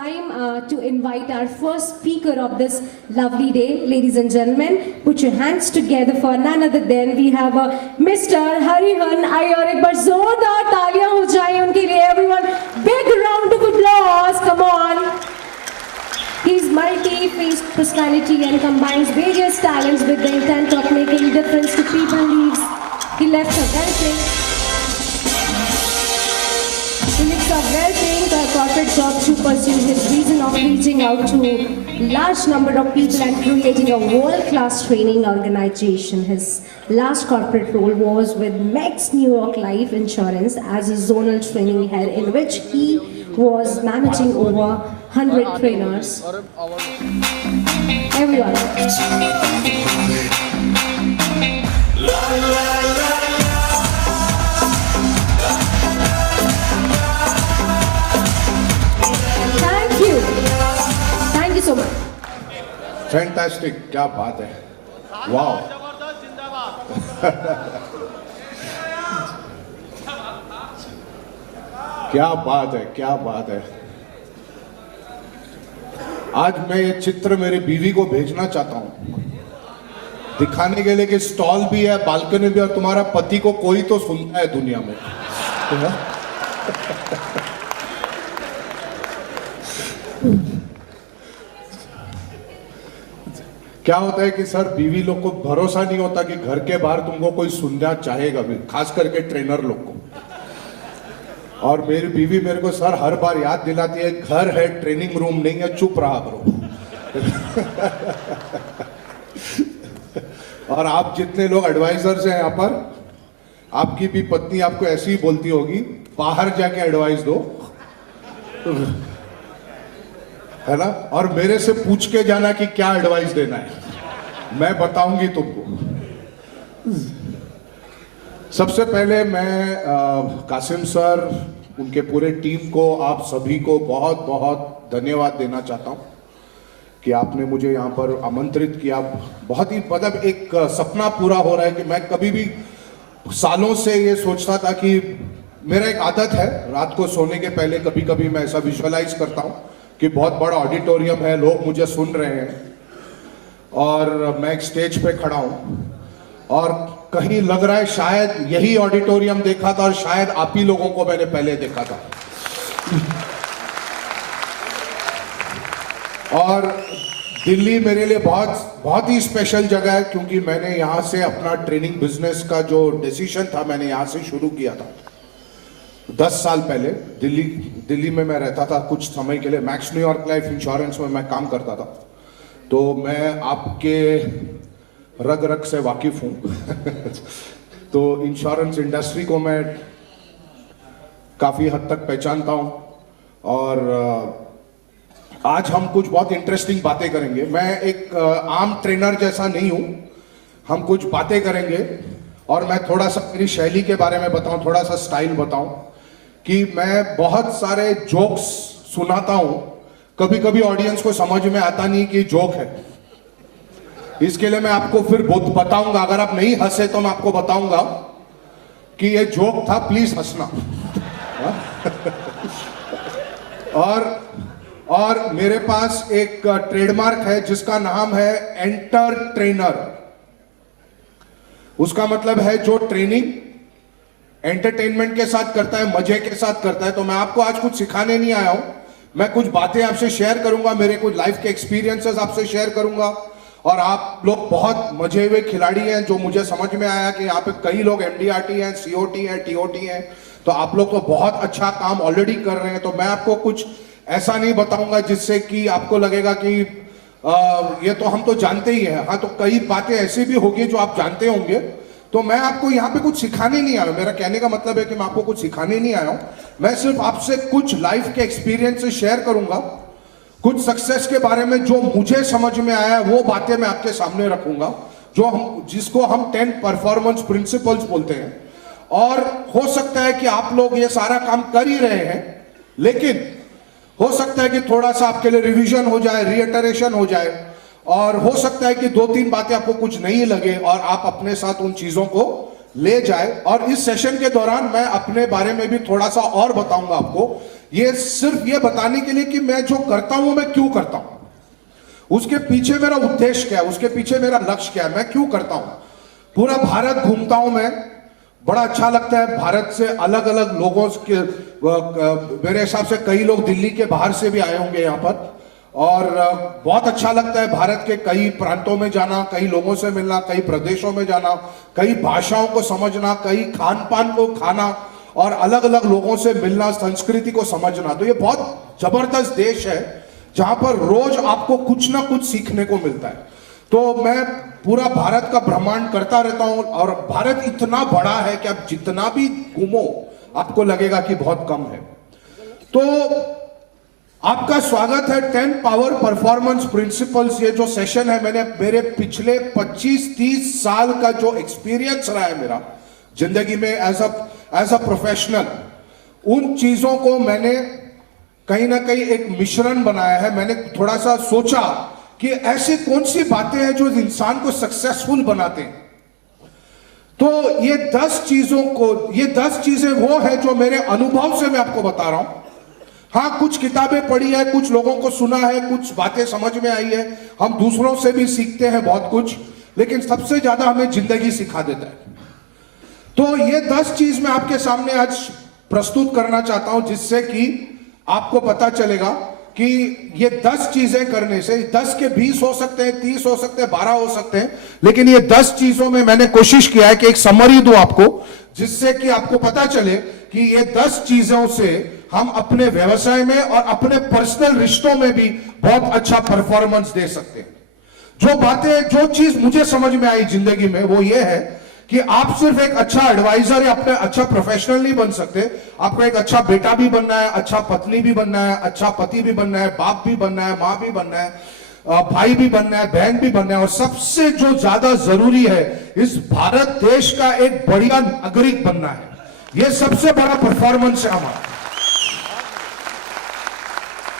time to invite our first speaker of this lovely day. Ladies and gentlemen, put your hands together for none other than we have Mr. Harihan Iyer. एक बार जोरदार तालियां हो जाएं उनके लिए. Everyone, big round of applause. Come on. He's multi-faced personality and combines various talents with the intent of making difference to people lives. He left a well-paying corporate job to pursue his vision of reaching out to large number of people and creating a world-class training organization. His last corporate role was with Max New York Life Insurance as a zonal training head, in which he was managing over 100 trainers. Everyone. Thank you so much. Fantastic, क्या बात है, wow. क्या बात है, क्या बात है. आज मैं ये चित्र मेरी बीवी को भेजना चाहता हूं, दिखाने के लिए कि स्टॉल भी है, बालकनी भी, और तुम्हारा पति को कोई तो सुनता है दुनिया में. क्या होता है कि सर बीवी लोग को भरोसा नहीं होता कि घर के बाहर तुमको कोई सुनना चाहेगा भी, खास करके ट्रेनर लोग को. और मेरी बीवी मेरे को सर हर बार याद दिलाती है, घर है, ट्रेनिंग रूम नहीं है, चुप रहा करो. और आप जितने लोग एडवाइजर्स हैं यहाँ पर, आपकी भी पत्नी आपको ऐसी ही बोलती होगी, बाहर जाके एडवाइस दो, है ना. और मेरे से पूछ के जाना कि क्या एडवाइस देना है, मैं बताऊंगी तुमको. सबसे पहले मैं कासिम सर, उनके पूरे टीम को, आप सभी को बहुत बहुत धन्यवाद देना चाहता हूं कि आपने मुझे यहाँ पर आमंत्रित किया. बहुत ही मतलब एक सपना पूरा हो रहा है कि मैं कभी भी सालों से ये सोचता था कि मेरा एक आदत है, रात को सोने के पहले कभी कभी मैं ऐसा विजुअलाइज करता हूँ कि बहुत बड़ा ऑडिटोरियम है, लोग मुझे सुन रहे हैं और मैं एक स्टेज पे खड़ा हूं और कहीं लग रहा है शायद यही ऑडिटोरियम देखा था और शायद आप ही लोगों को मैंने पहले देखा था. और दिल्ली मेरे लिए बहुत ही स्पेशल जगह है, क्योंकि मैंने यहां से अपना ट्रेनिंग बिजनेस का जो डिसीजन था, मैंने यहां से शुरू किया था 10 साल पहले. दिल्ली में मैं रहता था कुछ समय के लिए, मैक्स न्यूयॉर्क लाइफ इंश्योरेंस में मैं काम करता था. तो मैं आपके रग रग से वाकिफ हूं. तो इंश्योरेंस इंडस्ट्री को मैं काफी हद तक पहचानता हूं. और आज हम कुछ बहुत इंटरेस्टिंग बातें करेंगे. मैं एक आम ट्रेनर जैसा नहीं हूं, हम कुछ बातें करेंगे और मैं थोड़ा सा मेरी शैली के बारे में बताऊं, थोड़ा सा स्टाइल बताऊं कि मैं बहुत सारे जोक्स सुनाता हूं. कभी कभी ऑडियंस को समझ में आता नहीं कि जोक है, इसके लिए मैं आपको फिर बताऊंगा. अगर आप नहीं हंसे तो मैं आपको बताऊंगा कि ये जोक था, प्लीज हंसना. और मेरे पास एक ट्रेडमार्क है जिसका नाम है एंटर ट्रेनर. उसका मतलब है जो ट्रेनिंग एंटरटेनमेंट के साथ करता है, मजे के साथ करता है. तो मैं आपको आज कुछ सिखाने नहीं आया हूं, मैं कुछ बातें आपसे शेयर करूंगा, मेरे कुछ लाइफ के एक्सपीरियंसेस आपसे शेयर करूंगा. और आप लोग बहुत मजे हुए खिलाड़ी हैं, जो मुझे समझ में आया कि यहाँ पे कई लोग MDRT हैं, COT हैं, TOT हैं, तो आप लोग तो बहुत अच्छा काम ऑलरेडी कर रहे हैं. तो मैं आपको कुछ ऐसा नहीं बताऊंगा जिससे कि आपको लगेगा कि ये तो हम तो जानते ही हैं. हाँ, तो कई बातें ऐसी भी होगी जो आप जानते होंगे. तो मैं आपको यहाँ पे कुछ सिखाने नहीं आया हूं. मेरा कहने का मतलब है कि मैं आपको कुछ सिखाने नहीं आया हूं, मैं सिर्फ आपसे कुछ लाइफ के एक्सपीरियंस शेयर करूंगा. कुछ सक्सेस के बारे में जो मुझे समझ में आया है वो बातें मैं आपके सामने रखूंगा, जिसको हम 10 परफॉर्मेंस प्रिंसिपल्स बोलते हैं. और हो सकता है कि आप लोग ये सारा काम कर ही रहे हैं, लेकिन हो सकता है कि थोड़ा सा आपके लिए रिवीजन हो जाए, रिएटरेशन हो जाए, और हो सकता है कि 2-3 बातें आपको कुछ नहीं लगे और आप अपने साथ उन चीजों को ले जाए। और इस सेशन के दौरान मैं अपने बारे में भी थोड़ा सा और बताऊंगा आपको, ये सिर्फ ये बताने के लिए कि मैं जो करता हूं मैं क्यों करता हूं, उसके पीछे मेरा उद्देश्य क्या है, उसके पीछे मेरा लक्ष्य क्या है, मैं क्यों करता हूं। पूरा भारत घूमता हूं मैं, बड़ा अच्छा लगता है। भारत से अलग अलग लोगों के, मेरे हिसाब से कई लोग दिल्ली के बाहर से भी आए होंगे यहाँ पर, और बहुत अच्छा लगता है भारत के कई प्रांतों में जाना, कई लोगों से मिलना, कई प्रदेशों में जाना, कई भाषाओं को समझना, कई खान पान को खाना और अलग अलग लोगों से मिलना, संस्कृति को समझना। तो ये बहुत जबरदस्त देश है जहां पर रोज आपको कुछ ना कुछ सीखने को मिलता है। तो मैं पूरा भारत का भ्रमण करता रहता हूं, और भारत इतना बड़ा है कि आप जितना भी घूमो आपको लगेगा कि बहुत कम है। तो आपका स्वागत है 10 पावर परफॉर्मेंस प्रिंसिपल्स। ये जो सेशन है, मैंने मेरे पिछले 25-30 साल का जो एक्सपीरियंस रहा है मेरा जिंदगी में एज अ प्रोफेशनल, उन चीजों को मैंने कहीं ना कहीं एक मिश्रण बनाया है। मैंने थोड़ा सा सोचा कि ऐसी कौन सी बातें हैं जो इंसान को सक्सेसफुल बनाते हैं। तो ये 10 चीजें वो है जो मेरे अनुभव से मैं आपको बता रहा हूं। हाँ, कुछ किताबें पढ़ी है, कुछ लोगों को सुना है, कुछ बातें समझ में आई है, हम दूसरों से भी सीखते हैं बहुत कुछ, लेकिन सबसे ज्यादा हमें जिंदगी सिखा देता है। तो ये 10 चीज मैं आपके सामने आज प्रस्तुत करना चाहता हूं, जिससे कि आपको पता चलेगा कि ये 10 चीजें करने से 10 के 20 हो सकते हैं, 30 हो सकते हैं, 12 हो सकते हैं, लेकिन ये 10 चीजों में मैंने कोशिश किया है कि एक समरी दूं आपको, जिससे कि आपको पता चले कि ये 10 चीजों से हम अपने व्यवसाय में और अपने पर्सनल रिश्तों में भी बहुत अच्छा परफॉर्मेंस दे सकते हैं। जो चीज मुझे समझ में आई जिंदगी में वो ये है कि आप सिर्फ एक अच्छा एडवाइजर या अपने अच्छा प्रोफेशनल नहीं बन सकते, आपको एक अच्छा बेटा भी बनना है, अच्छा पत्नी भी बनना है, अच्छा पति भी बनना है, बाप भी बनना है, मां भी बनना है, भाई भी बनना है, बहन भी बनना है, और सबसे जो ज्यादा जरूरी है, इस भारत देश का एक बढ़िया नागरिक बनना है। यह सबसे बड़ा परफॉर्मेंस है हमारा।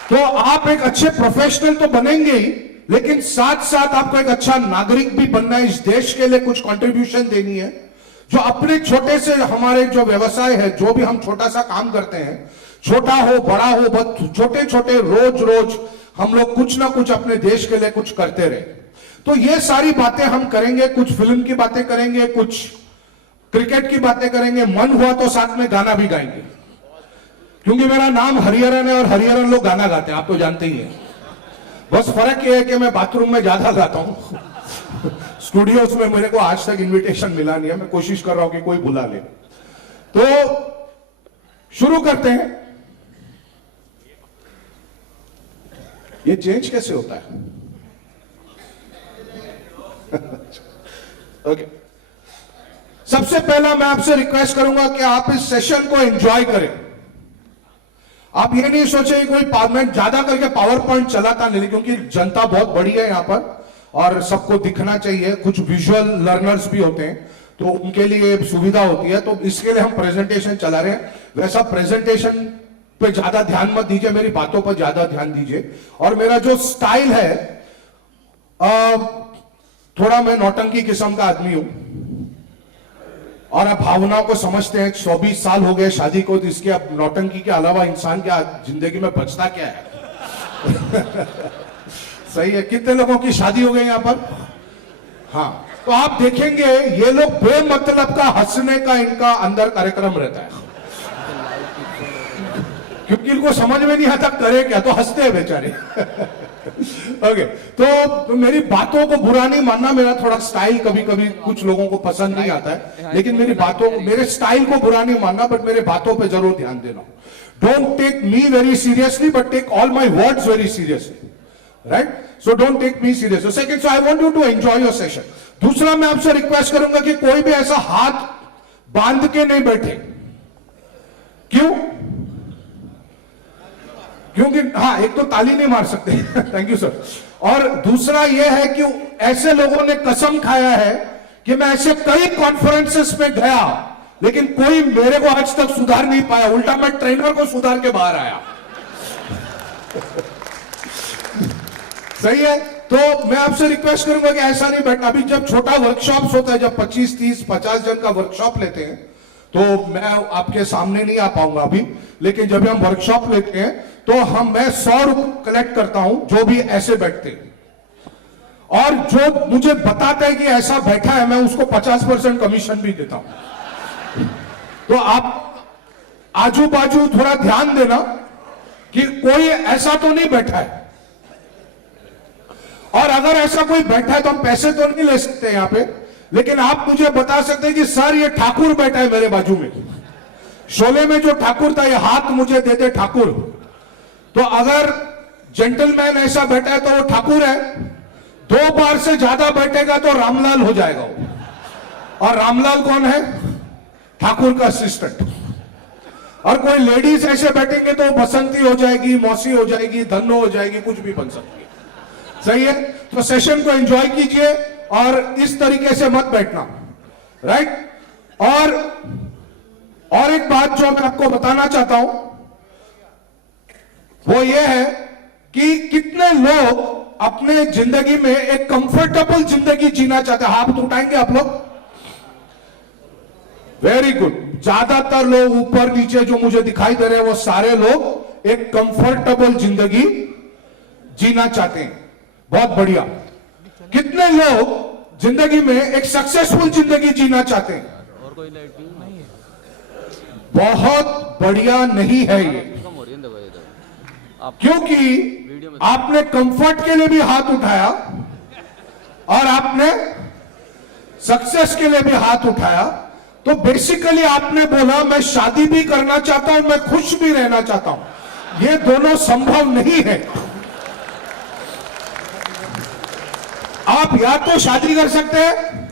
तो आप एक अच्छे प्रोफेशनल तो बनेंगे ही, लेकिन साथ साथ आपको एक अच्छा नागरिक भी बनना है, इस देश के लिए कुछ कंट्रीब्यूशन देनी है। जो अपने छोटे से हमारे जो व्यवसाय है, जो भी हम छोटा सा काम करते हैं, छोटा हो बड़ा हो, बहुत छोटे छोटे रोज हम लोग कुछ ना कुछ अपने देश के लिए कुछ करते रहे। तो ये सारी बातें हम करेंगे, कुछ फिल्म की बातें करेंगे, कुछ क्रिकेट की बातें करेंगे, मन हुआ तो साथ में गाना भी गाएंगे, क्योंकि मेरा नाम हरिहरन है और हरिहरन लोग गाना गाते हैं, आप तो जानते ही हैं। बस फर्क यह है कि मैं बाथरूम में ज्यादा गाता हूं। स्टूडियोज में मेरे को आज तक इनविटेशन मिला नहीं है, मैं कोशिश कर रहा हूं कि कोई बुला ले। तो शुरू करते हैं। ये चेंज कैसे होता है? ओके, सबसे पहला मैं आपसे रिक्वेस्ट करूंगा कि आप इस सेशन को एंजॉय करें। आप ये नहीं सोचे कोई मैं ज्यादा करके पावर पॉइंट चलाता नहीं, क्योंकि जनता बहुत बड़ी है यहां पर और सबको दिखना चाहिए। कुछ विजुअल लर्नर्स भी होते हैं तो उनके लिए सुविधा होती है, तो इसके लिए हम प्रेजेंटेशन चला रहे हैं। वैसा प्रेजेंटेशन पे ज्यादा ध्यान मत दीजिए, मेरी बातों पर ज्यादा ध्यान दीजिए। और मेरा जो स्टाइल है, थोड़ा मैं नौटंकी किस्म का आदमी हूं, और आप भावनाओं को समझते हैं। 24 साल हो गए शादी को, तो इसके अब नौटंकी के अलावा इंसान क्या जिंदगी में बचता क्या है? सही है। कितने लोगों की शादी हो गई यहां पर? हाँ, तो आप देखेंगे ये लोग बेमतलब का हंसने का इनका अंदर कार्यक्रम रहता है, क्योंकि इनको समझ में नहीं आता करे क्या, तो हंसते हैं बेचारे। ओके, तो मेरी बातों को बुरा नहीं मानना, मेरा थोड़ा स्टाइल कभी कभी कुछ लोगों को पसंद नहीं आता है, लेकिन मेरे स्टाइल को बुरा नहीं मानना, बट मेरे बातों पे जरूर ध्यान देना। Don't take me very seriously, but take all my words very seriously, right? So don't take me seriously. Second, so I want you to enjoy your session. दूसरा, मैं आपसे रिक्वेस्ट करूंगा कि कोई भी ऐसा हाथ बांध के नहीं बैठे। क्यों? क्योंकि हाँ, एक तो ताली नहीं मार सकते। Thank you sir. और दूसरा यह है कि ऐसे लोगों ने कसम खाया है कि मैं ऐसे कई कॉन्फ्रेंसेस में गया, लेकिन कोई मेरे को आज तक सुधार नहीं पाया, उल्टा मैं ट्रेनर को सुधार के बाहर आया। सही है। तो मैं आपसे रिक्वेस्ट करूंगा कि ऐसा नहीं बैठना। अभी जब छोटा वर्कशॉप होता है, जब 25, 30, 50 जन का वर्कशॉप लेते हैं, तो मैं आपके सामने नहीं आ पाऊंगा अभी, लेकिन जब हम वर्कशॉप लेते हैं तो मैं 100 रुपए कलेक्ट करता हूं जो भी ऐसे बैठते हैं, और जो मुझे बताता है कि ऐसा बैठा है, मैं उसको 50% कमीशन भी देता हूं। तो आप आजू बाजू थोड़ा ध्यान देना कि कोई ऐसा तो नहीं बैठा है, और अगर ऐसा कोई बैठा है तो हम पैसे तो नहीं ले सकते यहां पे, लेकिन आप मुझे बता सकते हैं कि सर ये ठाकुर बैठा है मेरे बाजू में, शोले में जो ठाकुर था, ये हाथ मुझे दे दे ठाकुर। तो अगर जेंटलमैन ऐसा बैठा है तो वो ठाकुर है। 2 बार से ज्यादा बैठेगा तो रामलाल हो जाएगा वो, और रामलाल कौन है? ठाकुर का असिस्टेंट। और कोई लेडीज ऐसे बैठेंगे तो बसंती हो जाएगी, मौसी हो जाएगी, धन्नो हो जाएगी, कुछ भी बन सकती है। सही है। तो सेशन को एंजॉय कीजिए और इस तरीके से मत बैठना, राइट। और एक बात जो मैं आपको बताना चाहता हूं वो ये है कि कितने लोग अपने जिंदगी में एक कंफर्टेबल जिंदगी जीना चाहते हैं। हाथ उठाएंगे आप लोग? Very good. ज्यादातर लोग ऊपर नीचे जो मुझे दिखाई दे रहे हैं वो सारे लोग एक कंफर्टेबल जिंदगी जीना चाहते हैं। बहुत बढ़िया। कितने लोग जिंदगी में एक सक्सेसफुल जिंदगी जीना चाहते हैं? और कोई लाइटिंग नहीं है? बहुत बढ़िया नहीं है ये, कम हो रही है, देखो ये देखो। आप क्योंकि आपने कंफर्ट के लिए भी हाथ उठाया और आपने सक्सेस के लिए भी हाथ उठाया। तो बेसिकली आपने बोला मैं शादी भी करना चाहता हूं, मैं खुश भी रहना चाहता हूं। ये दोनों संभव नहीं है। आप या तो शादी कर सकते हैं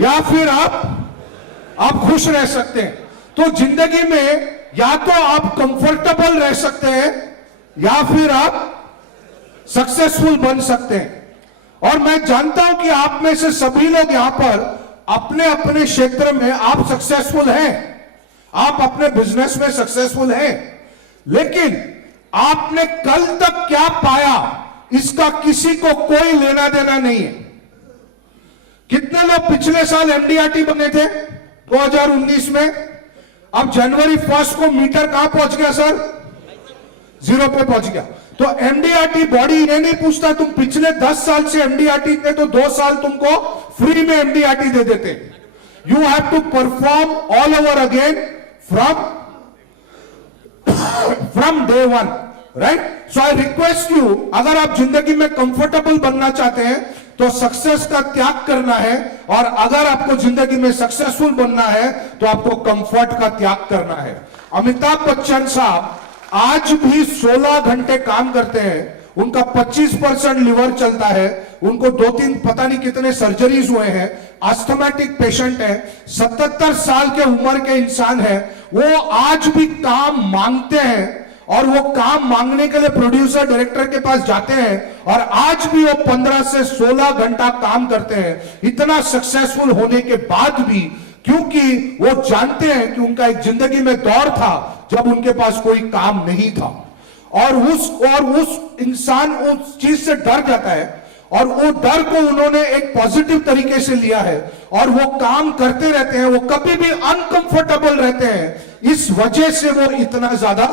या फिर आप खुश रह सकते हैं। तो जिंदगी में या तो आप कंफर्टेबल रह सकते हैं या फिर आप सक्सेसफुल बन सकते हैं। और मैं जानता हूं कि आप में से सभी लोग यहां पर अपने अपने क्षेत्र में आप सक्सेसफुल हैं, आप अपने बिजनेस में सक्सेसफुल हैं, लेकिन आपने कल तक क्या पाया इसका किसी को कोई लेना देना नहीं है। कितने लोग पिछले साल एमडीआरटी बने थे 2019 में? अब जनवरी 1 को मीटर कहां पहुंच गया सर? 0 पे पहुंच गया। तो एमडीआरटी बॉडी ये नहीं पूछता तुम पिछले 10 साल से एमडीआरटी थे तो 2 साल तुमको फ्री में एमडीआरटी दे देते। You have to perform all over again from day 1, right. So I request you, अगर आप जिंदगी में कंफर्टेबल बनना चाहते हैं तो सक्सेस का त्याग करना है, और अगर आपको जिंदगी में सक्सेसफुल बनना है तो आपको कंफर्ट का त्याग करना है। अमिताभ बच्चन साहब आज भी 16 घंटे काम करते हैं, उनका 25% लिवर चलता है, उनको 2-3 पता नहीं कितने सर्जरीज हुए हैं, अस्थमैटिक पेशेंट है, 77 साल के उम्र के इंसान है, वो आज भी काम मांगते हैं, और वो काम मांगने के लिए प्रोड्यूसर डायरेक्टर के पास जाते हैं, और आज भी वो 15 से 16 घंटा काम करते हैं, इतना सक्सेसफुल होने के बाद भी, क्योंकि वो जानते हैं कि उनका एक जिंदगी में दौर था जब उनके पास कोई काम नहीं था, और उस इंसान उस चीज से डर जाता है, और वो डर को उन्होंने एक पॉजिटिव तरीके से लिया है, और वो काम करते रहते हैं, वो कभी भी अनकंफर्टेबल रहते हैं। इस वजह से वो इतना ज्यादा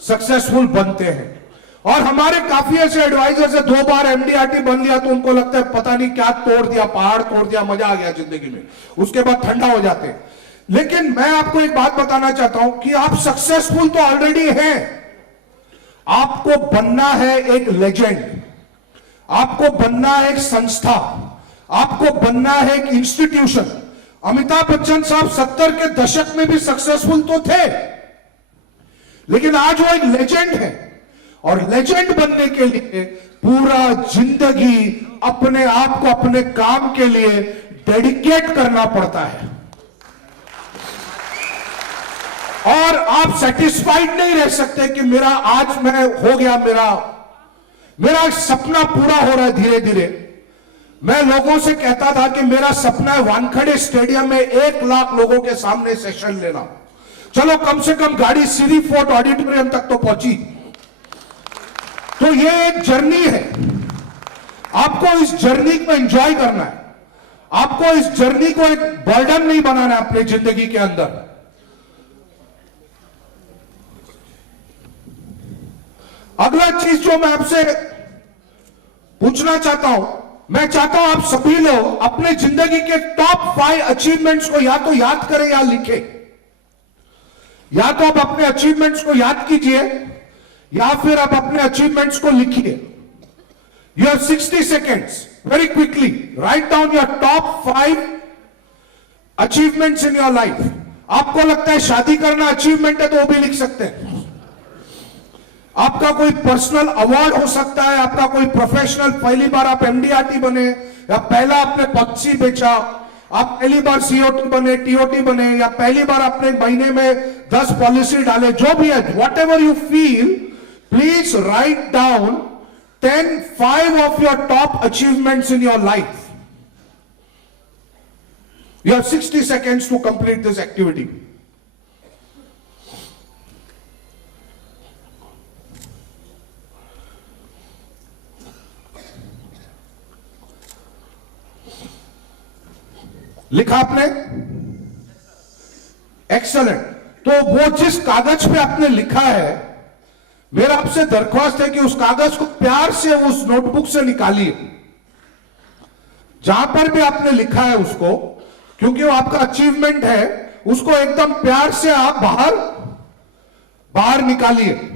सक्सेसफुल बनते हैं। और हमारे काफी ऐसे एडवाइजर से 2 बार एमडीआरटी बन लिया तो उनको लगता है पता नहीं क्या तोड़ दिया, पहाड़ तोड़ दिया, मजा आ गया जिंदगी में, उसके बाद ठंडा हो जाते हैं। लेकिन मैं आपको एक बात बताना चाहता हूं कि आप सक्सेसफुल तो ऑलरेडी हैं, आपको बनना है एक लेजेंड, आपको बनना है एक संस्था, आपको बनना है एक इंस्टीट्यूशन। अमिताभ बच्चन साहब 70 के दशक में भी सक्सेसफुल तो थे, लेकिन आज वो एक लेजेंड है, और लेजेंड बनने के लिए पूरा जिंदगी अपने आप को अपने काम के लिए डेडिकेट करना पड़ता है। और आप सेटिस्फाइड नहीं रह सकते कि मेरा आज मैं हो गया, मेरा सपना पूरा हो रहा है धीरे धीरे। मैं लोगों से कहता था कि मेरा सपना है वानखेड़े स्टेडियम में 1 लाख लोगों के सामने सेशन लेना। चलो कम से कम गाड़ी सीरी फोर्ट ऑडिटोरियम तक तो पहुंची। तो तो ये एक जर्नी है, आपको इस जर्नी को एंजॉय करना है, आपको इस जर्नी को एक बर्डन नहीं बनाना है अपनी जिंदगी के अंदर। अगला चीज जो मैं आपसे पूछना चाहता हूं, मैं चाहता हूं आप सभी लोग अपने जिंदगी के टॉप 5 अचीवमेंट्स को या तो याद करें या लिखें। या तो आप अपने अचीवमेंट्स को याद कीजिए या फिर आप अपने अचीवमेंट्स को लिखिए। You have 60 seconds, very quickly write down your top 5 achievements in your life. आपको लगता है शादी करना अचीवमेंट है तो वो भी लिख सकते हैं। आपका कोई पर्सनल अवार्ड हो सकता है, आपका कोई प्रोफेशनल, पहली बार आप एमडीआरटी बने या पहला आपने पक्षी बेचा, आप पहली बार सीओटी बने, टीओटी बने, या पहली बार अपने महीने में 10 पॉलिसी डाले, जो भी है, what ever you feel, please write down 5 of your top achievements in your life. You have 60 seconds to complete this activity. लिखा आपने? एक्सेलेंट। तो वो जिस कागज पे आपने लिखा है, मेरा आपसे दरख्वास्त है कि उस कागज को प्यार से उस नोटबुक से निकालिए जहां पर भी आपने लिखा है उसको, क्योंकि वो आपका अचीवमेंट है, उसको एकदम प्यार से आप बाहर निकालिए।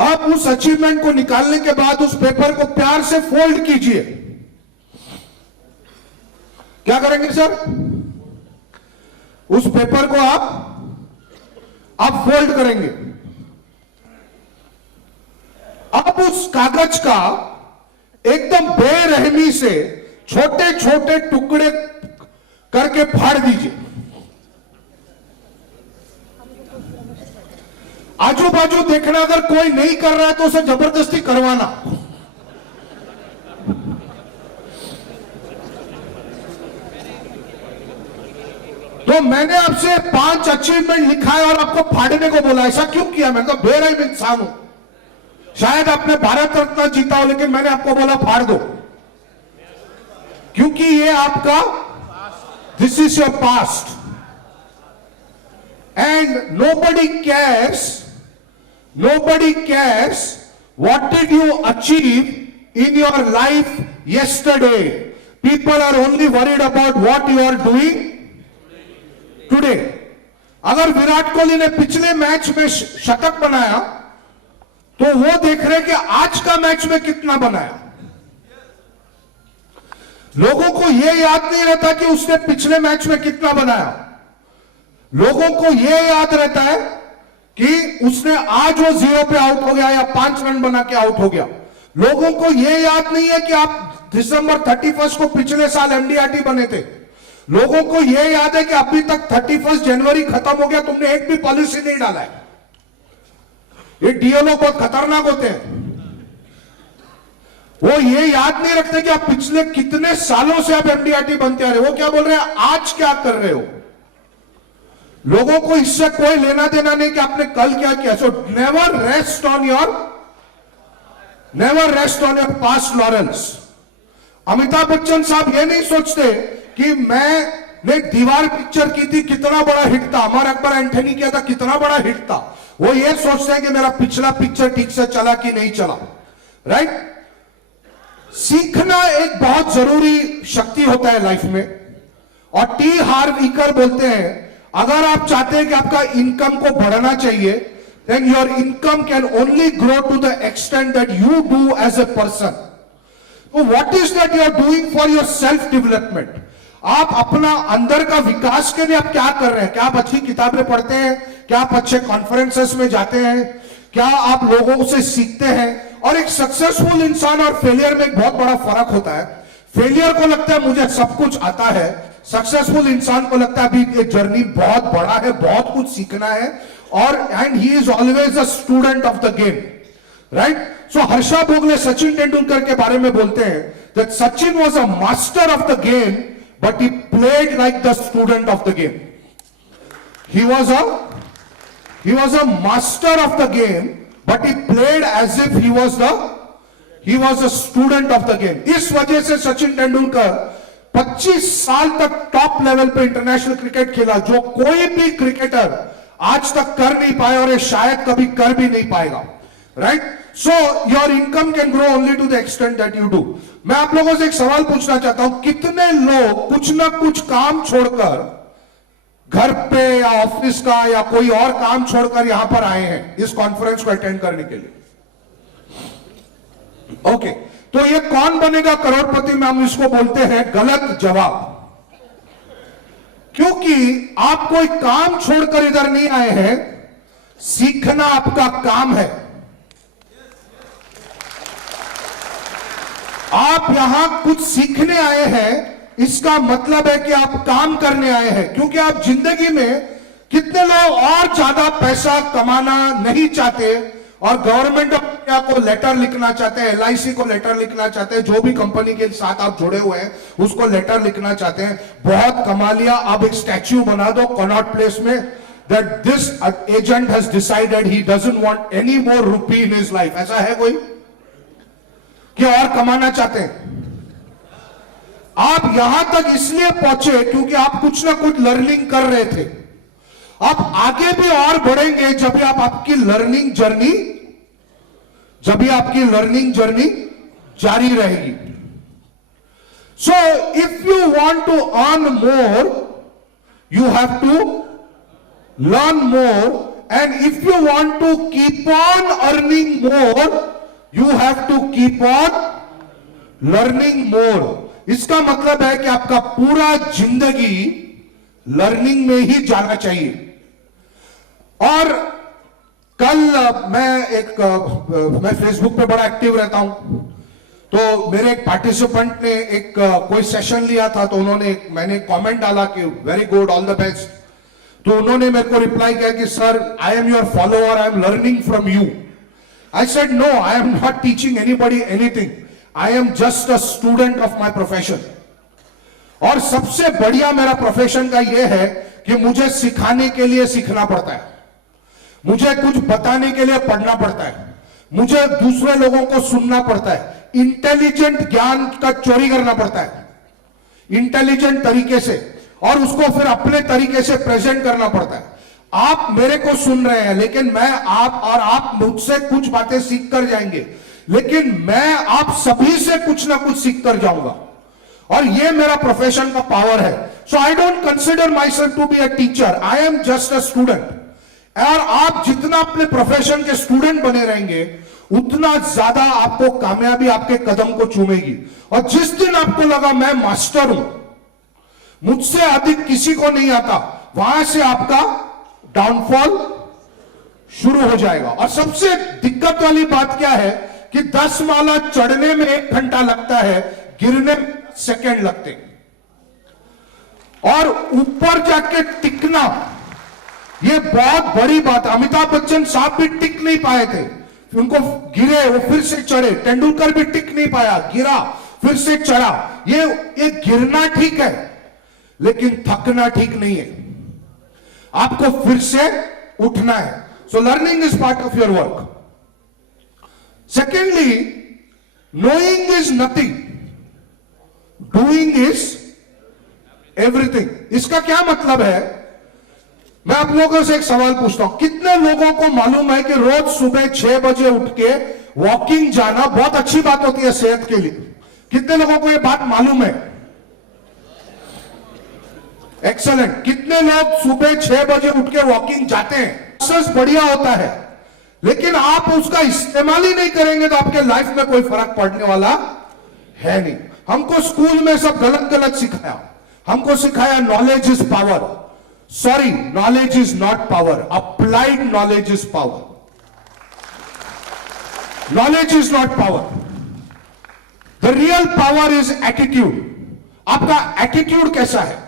अब उस अचीवमेंट को निकालने के बाद उस पेपर को प्यार से फोल्ड कीजिए। क्या करेंगे सर? उस पेपर को आप फोल्ड करेंगे। अब उस कागज का एकदम बेरहमी से छोटे छोटे टुकड़े करके फाड़ दीजिए। आजू बाजू देखना, अगर कोई नहीं कर रहा है तो उसे जबरदस्ती करवाना। तो मैंने आपसे 5 अचीवमेंट लिखा है और आपको फाड़ने को बोला। ऐसा क्यों किया? मैं तो बेरहम इंसान हूं। शायद आपने भारत रत्न जीता हो, लेकिन मैंने आपको बोला फाड़ दो, क्योंकि ये आपका, this is your past and nobody cares what did you achieve in your life yesterday. People are only worried about what you are doing today. अगर विराट कोहली ने पिछले मैच में शतक बनाया तो वो देख रहे कि आज का मैच में कितना बनाया। लोगों को यह याद नहीं रहता कि उसने पिछले मैच में कितना बनाया। लोगों को यह याद रहता है कि उसने आज वो 0 पे आउट हो गया या 5 रन बना के आउट हो गया। लोगों को यह याद नहीं है कि आप दिसंबर 31 को पिछले साल एमडीआरटी बने थे। लोगों को यह याद है कि अभी तक 31 जनवरी खत्म हो गया, तुमने एक भी पॉलिसी नहीं डाला है। ये डीएलओ बहुत खतरनाक होते हैं। वो ये याद नहीं रखते कि आप पिछले कितने सालों से आप एमडीआरटी बनते आ रहे हो। वो क्या बोल रहे हैं? आज क्या कर रहे हो। लोगों को इससे कोई लेना देना नहीं कि आपने कल क्या किया। So never rest on your past Lawrence. Amitabh Bachchan साहब ये नहीं सोचते कि मैंने दीवार पिक्चर की थी, कितना बड़ा हिट था, हमारा अकबर एंथनी किया था, कितना बड़ा हिट था। वो ये सोचते हैं कि मेरा पिछला पिक्चर ठीक से चला कि नहीं चला। राइट? सीखना एक बहुत जरूरी शक्ति होता है लाइफ में। और टी हार्व इकर बोलते हैं, अगर आप चाहते हैं कि आपका इनकम को बढ़ना चाहिए, then your income can only grow to the extent that you do as a person. So what is that you are doing for your self development? आप अपना अंदर का विकास के लिए आप क्या कर रहे हैं? क्या आप अच्छी किताबें पढ़ते हैं? क्या आप अच्छे कॉन्फ्रेंसेस में जाते हैं? क्या आप लोगों से सीखते हैं? और एक सक्सेसफुल इंसान और फेलियर में एक बहुत बड़ा फर्क होता है। फेलियर को लगता है मुझे सब कुछ आता है, सक्सेसफुल इंसान को लगता है अभी ये जर्नी बहुत बड़ा है, बहुत कुछ सीखना है, और and he is always a student of the game. Right? So Harsha Bhogle Sachin Tendulkar के बारे में बोलते हैं, that Sachin was a master of the game, but he played like the student of the game. He was a master of the game, but he played as if he was a student of the game. इस वजह से सचिन तेंदुलकर 25 साल तक top level पे international cricket खेला, जो कोई भी क्रिकेटर आज तक कर नहीं पाया और ये शायद कभी कर भी नहीं पाएगा. Right? So your income can grow only to the extent that you do. मैं आप लोगों से एक सवाल पूछना चाहता हूं, कितने लोग कुछ ना कुछ काम छोड़कर, घर पे या ऑफिस का या कोई और काम छोड़कर यहां पर आए हैं इस कॉन्फ्रेंस को अटेंड करने के लिए? ओके, तो ये कौन बनेगा करोड़पति में हम इसको बोलते हैं गलत जवाब. क्योंकि आप कोई काम छोड़कर इधर नहीं आए हैं, सीखना आपका काम है. आप यहां कुछ सीखने आए हैं, इसका मतलब है कि आप काम करने आए हैं. क्योंकि आप जिंदगी में कितने लोग और ज्यादा पैसा कमाना नहीं चाहते और गवर्नमेंट ऑफ इंडिया को लेटर लिखना चाहते हैं, LIC को लेटर लिखना चाहते हैं, जो भी कंपनी के साथ आप जुड़े हुए हैं उसको लेटर लिखना चाहते हैं, बहुत कमा लिया, अब एक स्टैच्यू बना दो कनॉट प्लेस में, that this agent has decided he doesn't want any more rupee in his life. ऐसा है कोई कि और कमाना चाहते हैं? आप यहां तक इसलिए पहुंचे क्योंकि आप कुछ ना कुछ लर्निंग कर रहे थे. आप आगे भी और बढ़ेंगे जब भी आपकी लर्निंग जर्नी जारी रहेगी. So if you want to earn more, you have to learn more, and if you want to keep on earning more, you have to keep on learning more. इसका मतलब है कि आपका पूरा जिंदगी लर्निंग में ही जाना चाहिए. और कल मैं फेसबुक पे बड़ा एक्टिव रहता हूं, तो मेरे एक पार्टिसिपेंट ने एक कोई सेशन लिया था, तो मैंने कमेंट डाला कि very good, all the best. तो उन्होंने मेरे को रिप्लाई किया कि sir, I am your follower, I am learning from you. I said, no, I am not teaching anybody anything. I am just a student of my profession. और सबसे बढ़िया मेरा प्रोफेशन का यह है कि मुझे सिखाने के लिए सीखना पड़ता है, मुझे कुछ बताने के लिए पढ़ना पड़ता है, मुझे दूसरे लोगों को सुनना पड़ता है, इंटेलिजेंट ज्ञान का चोरी करना पड़ता है इंटेलिजेंट तरीके से, और उसको फिर अपने तरीके से प्रेजेंट करना पड़ता है. आप मेरे को सुन रहे हैं, लेकिन आप मुझसे कुछ बातें सीख कर जाएंगे, लेकिन मैं आप सभी से कुछ ना कुछ सीख कर जाऊंगा, और ये मेरा प्रोफेशन का पावर है. So I don't consider myself to be a teacher, I am just a student. और आप जितना अपने प्रोफेशन के स्टूडेंट बने रहेंगे, उतना ज्यादा आपको कामयाबी आपके कदम को चूमेगी. और जिस दिन आपको लगा मैं मास्टर हूं, मुझसे अधिक किसी को नहीं आता, वहां से आपका डाउनफॉल शुरू हो जाएगा. और सबसे दिक्कत वाली बात क्या है कि 10 माला चढ़ने में 1 घंटा लगता है, गिरने में सेकंड लगते, और ऊपर जाके टिकना ये बहुत बड़ी बात है. अमिताभ बच्चन साहब भी टिक नहीं पाए थे, उनको गिरे, वो फिर से चढ़े. तेंदुलकर भी टिक नहीं पाया, गिरा, फिर से चढ़ा. ये गिरना ठीक है, लेकिन थकना ठीक नहीं है. आपको फिर से उठना है. So learning is part of your work. Secondly, knowing is nothing, doing is everything. इसका क्या मतलब है? मैं आप लोगों से एक सवाल पूछता हूं, कितने लोगों को मालूम है कि रोज सुबह 6 बजे उठ के वॉकिंग जाना बहुत अच्छी बात होती है सेहत के लिए? कितने लोगों को यह बात मालूम है? एक्सेलेंट. कितने लोग सुबह 6 बजे उठ के वॉकिंग जाते हैं? सक्सेस बढ़िया होता है, लेकिन आप उसका इस्तेमाल ही नहीं करेंगे तो आपके लाइफ में कोई फर्क पड़ने वाला है नहीं. हमको स्कूल में सब गलत सिखाया. हमको सिखाया knowledge is power. Sorry, knowledge is not power. Applied knowledge is power. Knowledge is not power. The real power is attitude. आपका एटीट्यूड कैसा है?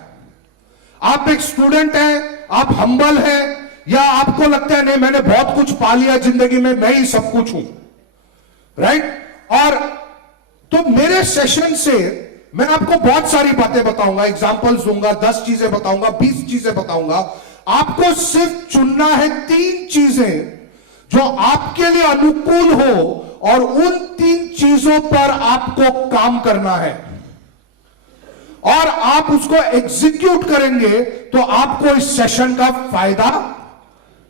आप एक स्टूडेंट हैं, आप हम्बल हैं, या आपको लगता है नहीं मैंने बहुत कुछ पा लिया जिंदगी में, मैं ही सब कुछ हूं, राइट? और तो मेरे सेशन से मैं आपको बहुत सारी बातें बताऊंगा, एग्जांपल्स दूंगा, 10 चीजें बताऊंगा, 20 चीजें बताऊंगा। आपको सिर्फ चुनना है 3 चीजें जो आपके लिए अनुकूल हो और उन 3 चीजों पर आपको काम करना है और आप उसको एग्जीक्यूट करेंगे तो आपको इस सेशन का फायदा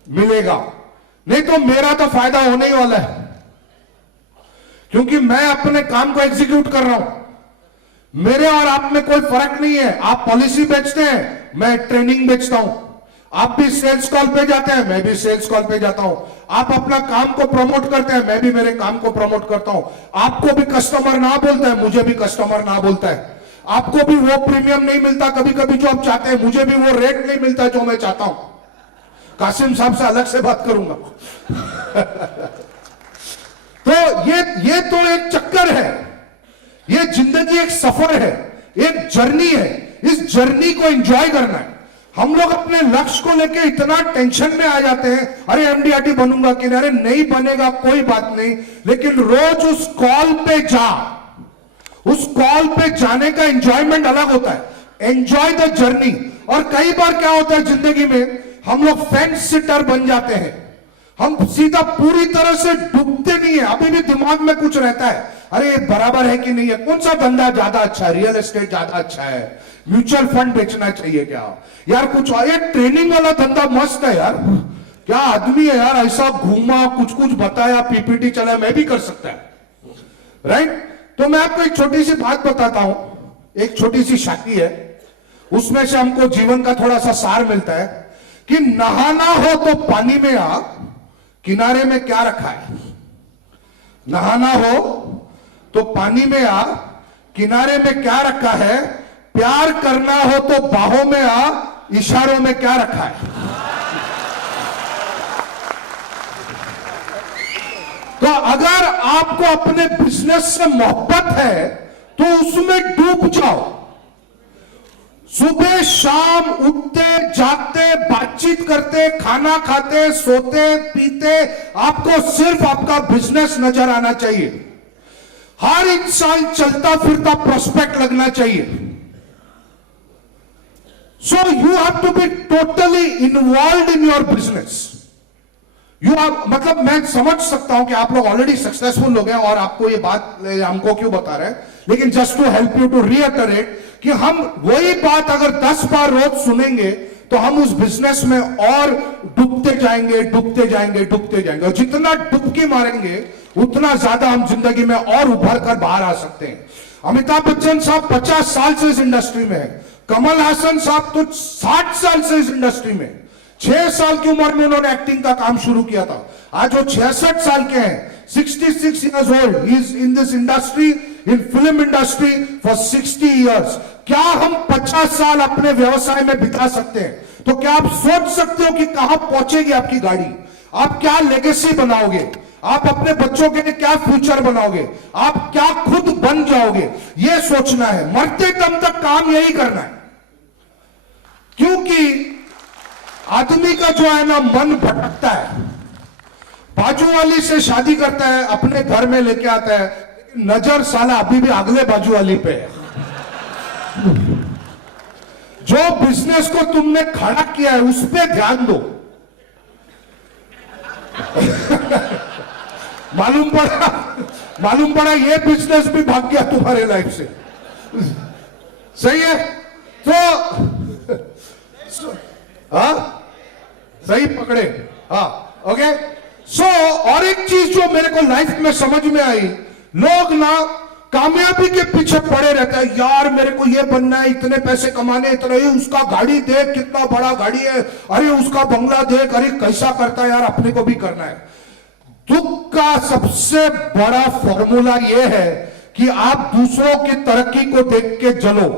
मिलेगा। नहीं तो मेरा तो फायदा होने ही वाला है, क्योंकि मैं अपने काम को एग्जीक्यूट कर रहा हूं। मेरे और आप में कोई फर्क नहीं है। आप पॉलिसी बेचते हैं, मैं ट्रेनिंग बेचता हूं। आप भी सेल्स कॉल पे जाते हैं, मैं भी सेल्स कॉल पे जाता हूं। आप अपना काम को प्रमोट करते हैं, मैं भी मेरे काम को प्रमोट करता हूं। आपको भी कस्टमर ना बोलता है, मुझे भी कस्टमर ना बोलता है। आपको भी वो प्रीमियम नहीं मिलता कभी कभी जो आप चाहते हैं, मुझे भी वो रेट नहीं मिलता जो मैं चाहता हूं। कासिम साहब से अलग से बात करूंगा। तो ये तो एक चक्कर है, ये जिंदगी एक सफर है, एक जर्नी है। इस जर्नी को एंजॉय करना है। हम लोग अपने लक्ष्य को लेके इतना टेंशन में आ जाते हैं, अरे एमडीआरटी बनूंगा कि नहीं, अरे नहीं बनेगा कोई बात नहीं, लेकिन रोज उस कॉल पे जा। उस कॉल पे जाने का एंजॉयमेंट अलग होता है। Enjoy the journey. और कई बार क्या होता है जिंदगी में, हम लोग फेंस सिटर बन जाते हैं। हम सीधा पूरी तरह से डूबते नहीं है, अभी भी दिमाग में कुछ रहता है, अरे ये बराबर है कि नहीं है, कौन सा धंधा ज्यादा अच्छा है, रियल एस्टेट ज्यादा अच्छा है, म्यूचुअल फंड बेचना चाहिए क्या यार, कुछ ये ट्रेनिंग वाला धंधा मस्त है यार, क्या आदमी है यार, ऐसा घूमा, कुछ कुछ बताया, पीपीटी चला, मैं भी कर सकता है, राइट। तो मैं आपको एक छोटी सी बात बताता हूं। एक छोटी सी शाखी है, उसमें से हमको जीवन का थोड़ा सा सार मिलता है कि नहाना हो तो पानी में आ, किनारे में क्या रखा है। नहाना हो तो पानी में आ, किनारे में क्या रखा है। प्यार करना हो तो बाहों में आ, इशारों में क्या रखा है। तो अगर आपको अपने बिजनेस से मोहब्बत है तो उसमें डूब जाओ। सुबह शाम उठते जागते, बातचीत करते, खाना खाते, सोते पीते, आपको सिर्फ आपका बिजनेस नजर आना चाहिए। हर इंसान चलता फिरता प्रोस्पेक्ट लगना चाहिए। So you have to be totally involve in your business. You are, मतलब मैं समझ सकता हूं कि आप लोग ऑलरेडी सक्सेसफुल लोग हैं और आपको ये बात हमको क्यों बता रहे हैं, लेकिन just to help you to reiterate कि हम वही बात अगर 10 बार रोज सुनेंगे तो हम उस बिजनेस में और डूबते जाएंगे, डूबते जाएंगे, डूबते जाएंगे। और जितना डुबकी मारेंगे उतना ज्यादा हम जिंदगी में और उभर कर बाहर आ सकते हैं। अमिताभ बच्चन साहब 50 साल से इस इंडस्ट्री में है। कमल हासन साहब तो 60 साल से इस इंडस्ट्री में। 6 साल की उम्र में उन्होंने एक्टिंग का काम शुरू किया था। आज वो 66 साल के हैं, 66 years old. He is in this industry, in film industry for 60 years. क्या हम 50 साल अपने व्यवसाय में बिता सकते हैं? तो क्या आप सोच सकते हो कि कहां पहुंचेगी आपकी गाड़ी? आप क्या लेगेसी बनाओगे? आप अपने बच्चों के लिए क्या फ्यूचर बनाओगे? आप क्या खुद बन जाओगे? यह सोचना है। मरते दम तक काम यही करना है, क्योंकि आदमी का जो है ना मन भटकता है। बाजू वाली से शादी करता है, अपने घर में लेके आता है, लेकिन नजर साला अभी भी अगले बाजू वाली पे है। जो बिजनेस को तुमने खड़ा किया है उस पर ध्यान दो। मालूम पड़ा ये बिजनेस भी भाग गया तुम्हारे लाइफ से। सही है? तो हाँ, सही पकड़े। हाँ, ओके। सो और एक चीज जो मेरे को लाइफ में समझ में आई, लोग ना कामयाबी के पीछे पड़े रहते हैं। यार मेरे को ये बनना है, इतने पैसे कमाने, इतना ही, उसका गाड़ी देख कितना बड़ा गाड़ी है, अरे उसका बंगला देख, अरे कैसा करता है यार, अपने को भी करना है। दुख का सबसे बड़ा फॉर्मूला यह है कि आप दूसरों की तरक्की को देख के जलो।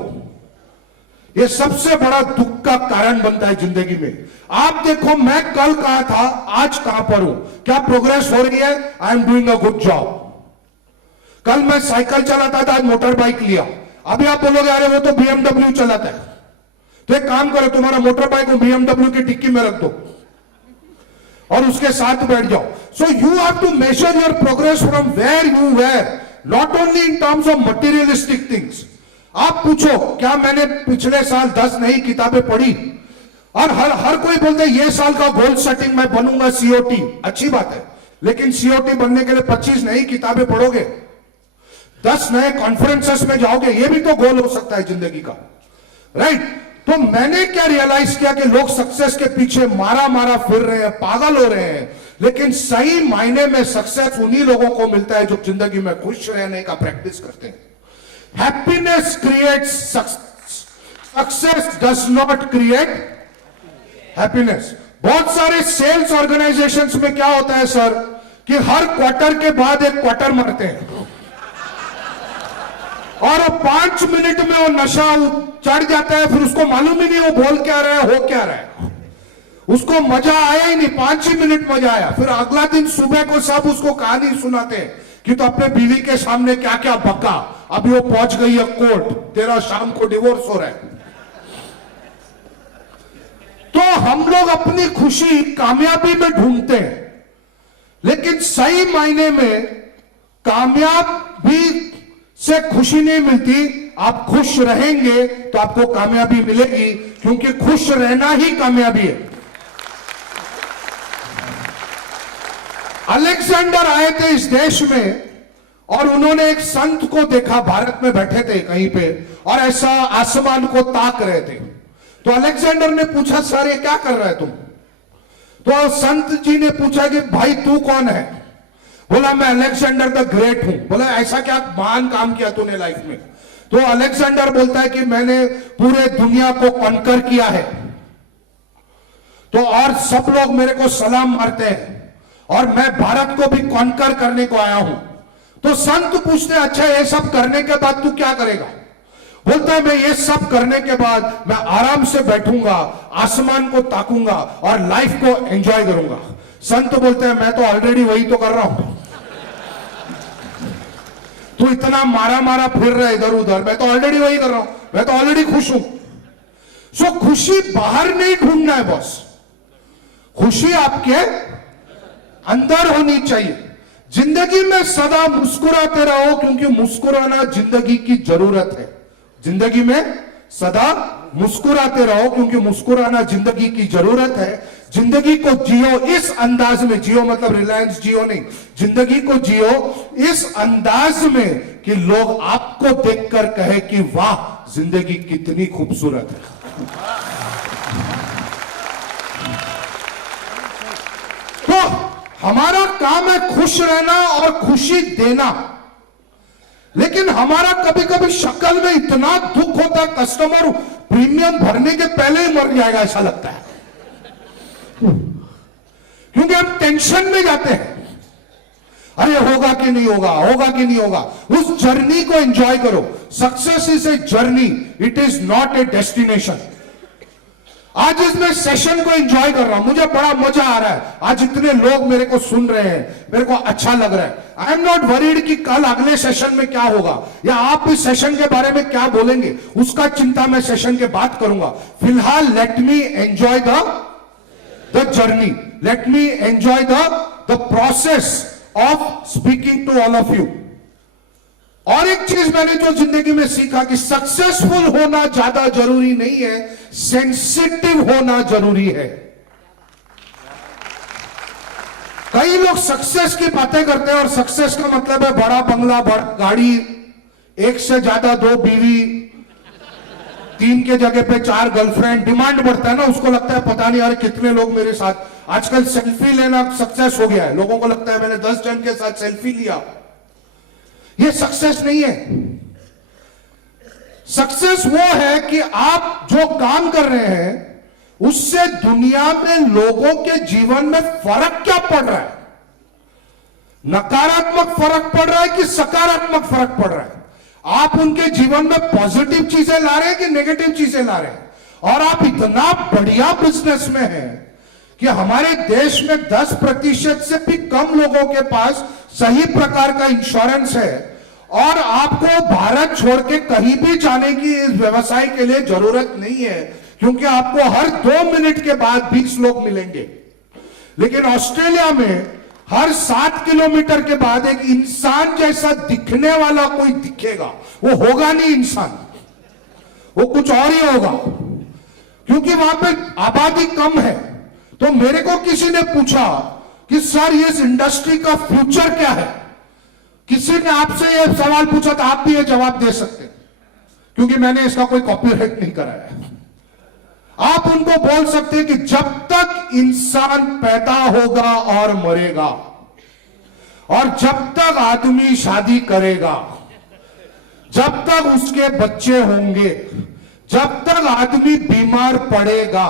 ये सबसे बड़ा दुख का कारण बनता है जिंदगी में। आप देखो, मैं कल कहां था, आज कहां पर हूं, क्या प्रोग्रेस हो रही है? I am doing a good job. कल मैं साइकिल चलाता था, आज मोटर बाइक लिया। अभी आप बोलोगे अरे वो तो बीएमडब्ल्यू चलाता है, तो एक काम करो, तुम्हारा मोटर बाइक को बीएमडब्ल्यू की डिक्की में रख दो और उसके साथ बैठ जाओ। So you have to measure your progress from where you were not only in terms of materialistic things. आप पूछो क्या मैंने पिछले साल 10 नई किताबें पढ़ी, और हर कोई बोलते हैं ये साल का गोल सेटिंग मैं बनूंगा सीओटी, अच्छी बात है, लेकिन सीओटी बनने के लिए 25 नई किताबें पढ़ोगे, 10 नए कॉन्फ्रेंसेस में जाओगे, ये भी तो गोल हो सकता है जिंदगी का, राइट? तो मैंने क्या रियलाइज किया कि लोग सक्सेस के पीछे मारा मारा फिर रहे हैं, पागल हो रहे हैं, लेकिन सही मायने में सक्सेस उन्हीं लोगों को मिलता है जो जिंदगी में खुश रहने का प्रैक्टिस करते हैं। Happiness creates success, success does not create happiness. बहुत सारे सेल्स ऑर्गेनाइजेशंस में क्या होता है सर कि हर क्वार्टर के बाद एक क्वार्टर मारते हैं और 5 मिनट में वो नशा चढ़ जाता है, फिर उसको मालूम ही नहीं वो बोल क्या रहा है, हो क्या रहा है, उसको मजा आया ही नहीं, 5 ही मिनट मजा आया, फिर अगला दिन सुबह को सब उसको कहानी सुनाते हैं कि तो अपने बीवी के सामने क्या क्या बका, अभी वो पहुंच गई है कोर्ट, तेरा शाम को डिवोर्स हो रहा है। तो हम लोग अपनी खुशी कामयाबी में ढूंढते हैं, लेकिन सही मायने में कामयाबी से खुशी नहीं मिलती। आप खुश रहेंगे तो आपको कामयाबी मिलेगी, क्योंकि खुश रहना ही कामयाबी है। अलेक्जेंडर आए थे इस देश में और उन्होंने एक संत को देखा, भारत में बैठे थे कहीं पे और ऐसा आसमान को ताक रहे थे। तो अलेक्जेंडर ने पूछा, सर ये क्या कर रहा है तुम? तो संत जी ने पूछा कि भाई तू कौन है? बोला मैं अलेक्जेंडर द ग्रेट हूं। बोला ऐसा क्या महान काम किया तूने लाइफ में? तो अलेक्जेंडर बोलता है कि मैंने पूरे दुनिया को कॉन्कर किया है, तो और सब लोग मेरे को सलाम मारते हैं, और मैं भारत को भी कॉन्कर करने को आया हूं। तो संत पूछते हैं, अच्छा ये सब करने के बाद तू क्या करेगा? बोलता है मैं ये सब करने के बाद मैं आराम से बैठूंगा, आसमान को ताकूंगा और लाइफ को एंजॉय करूंगा। संत बोलते हैं मैं तो ऑलरेडी वही तो कर रहा हूं, तू इतना मारा मारा फिर रहा है इधर उधर, मैं तो ऑलरेडी वही कर रहा हूं, मैं तो ऑलरेडी खुश हूं। सो खुशी बाहर नहीं ढूंढना है बॉस, खुशी आपके अंदर होनी चाहिए। जिंदगी में सदा मुस्कुराते रहो, क्योंकि मुस्कुराना जिंदगी की जरूरत है। जिंदगी में सदा मुस्कुराते रहो, क्योंकि मुस्कुराना जिंदगी की जरूरत है। जिंदगी को जियो इस अंदाज में, जियो मतलब रिलायंस जियो नहीं, जिंदगी को जियो इस अंदाज में कि लोग आपको देखकर कहे कि वाह जिंदगी कितनी खूबसूरत है। तो हमारा काम है खुश रहना और खुशी देना, लेकिन हमारा कभी कभी शक्ल में इतना दुख होता है, कस्टमर प्रीमियम भरने के पहले ही मर जाएगा ऐसा लगता है, क्योंकि हम टेंशन में जाते हैं, अरे होगा कि नहीं होगा, होगा कि नहीं होगा। उस जर्नी को एंजॉय करो। Success is a journey, it is not a destination. आज इस मैं सेशन को एंजॉय कर रहा हूं, मुझे बड़ा मजा आ रहा है, आज इतने लोग मेरे को सुन रहे हैं, मेरे को अच्छा लग रहा है। आई एम नॉट वरीड कि कल अगले सेशन में क्या होगा या आप इस सेशन के बारे में क्या बोलेंगे, उसका चिंता मैं सेशन के बाद करूंगा। फिलहाल let me enjoy the journey, let me enjoy the process of speaking to all of you. और एक चीज मैंने जो जिंदगी में सीखा कि सक्सेसफुल होना ज्यादा जरूरी नहीं है, सेंसिटिव होना जरूरी है। कई लोग सक्सेस की बातें करते हैं और सक्सेस का मतलब है बड़ा बंगला, बड़ा गाड़ी, एक से ज्यादा 2 बीवी, 3 के जगह पे 4 गर्लफ्रेंड। डिमांड बढ़ता है ना, उसको लगता है पता नहीं यार कितने लोग मेरे साथ। आजकल सेल्फी लेना सक्सेस हो गया है, लोगों को लगता है मैंने 10 जन के साथ सेल्फी लिया। ये सक्सेस नहीं है। सक्सेस वो है कि आप जो काम कर रहे हैं उससे दुनिया में लोगों के जीवन में फर्क क्या पड़ रहा है, नकारात्मक फर्क पड़ रहा है कि सकारात्मक फर्क पड़ रहा है। आप उनके जीवन में पॉजिटिव चीजें ला रहे हैं कि नेगेटिव चीजें ला रहे हैं। और आप इतना बढ़िया बिजनेस में हैं कि हमारे देश में 10% से भी कम लोगों के पास सही प्रकार का इंश्योरेंस है, और आपको भारत छोड़ के कहीं भी जाने की इस व्यवसाय के लिए जरूरत नहीं है, क्योंकि आपको हर 2 मिनट के बाद 20 लोग मिलेंगे। लेकिन ऑस्ट्रेलिया में हर 7 किलोमीटर के बाद एक इंसान जैसा दिखने वाला कोई दिखेगा, वो होगा नहीं इंसान, वो कुछ और ही होगा, क्योंकि वहां पे आबादी कम है। तो मेरे को किसी ने पूछा कि सर ये इस इंडस्ट्री का फ्यूचर क्या है। किसी ने आपसे ये सवाल पूछा तो आप भी ये जवाब दे सकते हैं, क्योंकि मैंने इसका कोई कॉपीराइट नहीं कराया है। आप उनको बोल सकते हैं कि जब तक इंसान पैदा होगा और मरेगा, और जब तक आदमी शादी करेगा, जब तक उसके बच्चे होंगे, जब तक आदमी बीमार पड़ेगा,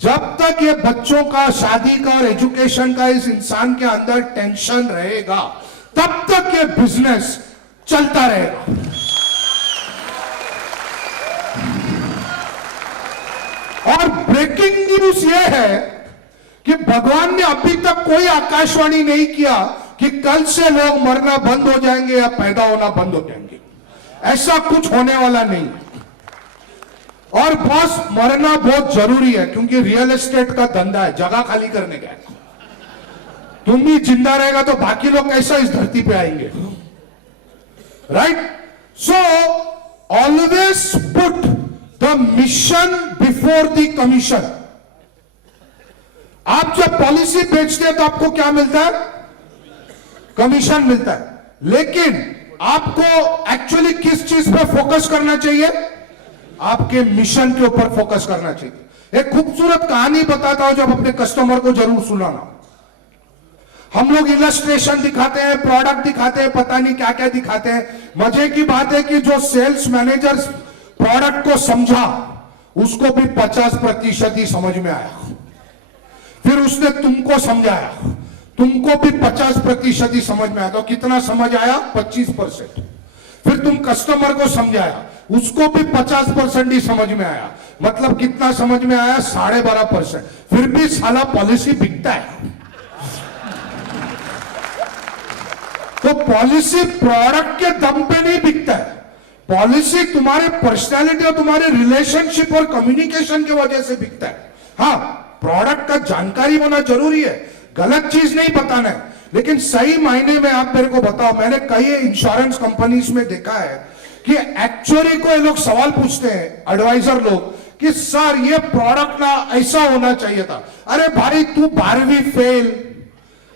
जब तक ये बच्चों का, शादी का और एजुकेशन का इस इंसान के अंदर टेंशन रहेगा, तब तक ये बिजनेस चलता रहेगा। और ब्रेकिंग न्यूज ये है कि भगवान ने अभी तक कोई आकाशवाणी नहीं किया कि कल से लोग मरना बंद हो जाएंगे या पैदा होना बंद हो जाएंगे। ऐसा कुछ होने वाला नहीं। और बॉस, मरना बहुत जरूरी है, क्योंकि रियल एस्टेट का धंधा है, जगह खाली करने का है। तुम भी जिंदा रहेगा तो बाकी लोग कैसा इस धरती पे आएंगे, right? So always put the mission before the commission. आप जब पॉलिसी बेचते हैं तो आपको क्या मिलता है? कमीशन मिलता है। लेकिन आपको एक्चुअली किस चीज पर फोकस करना चाहिए? आपके मिशन के ऊपर फोकस करना चाहिए। एक खूबसूरत कहानी बताता हूं, जब अपने कस्टमर को जरूर सुनाना। हम लोग इलस्ट्रेशन दिखाते हैं, प्रोडक्ट दिखाते हैं, पता नहीं क्या क्या दिखाते हैं। मजे की बात है कि जो सेल्स मैनेजर प्रोडक्ट को समझा, उसको भी 50% ही समझ में आया। फिर उसने तुमको समझाया, तुमको भी 50% ही समझ में आया। तो कितना समझ आया? 25%। फिर तुम कस्टमर को समझाया, उसको भी 50% ही समझ में आया। मतलब कितना समझ में आया? 12.5%। फिर भी साला पॉलिसी बिकता है। तो पॉलिसी प्रोडक्ट के दम पे नहीं बिकता है, पॉलिसी तुम्हारे पर्सनालिटी और तुम्हारे रिलेशनशिप और कम्युनिकेशन की वजह से बिकता है। हाँ, प्रोडक्ट का जानकारी होना जरूरी है, गलत चीज नहीं बताना है, लेकिन सही मायने में आप मेरे को बताओ। मैंने कई इंश्योरेंस कंपनीज में देखा है कि एक्चुअली को ये लोग सवाल पूछते हैं, एडवाइजर लोग, कि सर ये प्रोडक्ट ना ऐसा होना चाहिए था। अरे भाई, तू 12वीं फेल,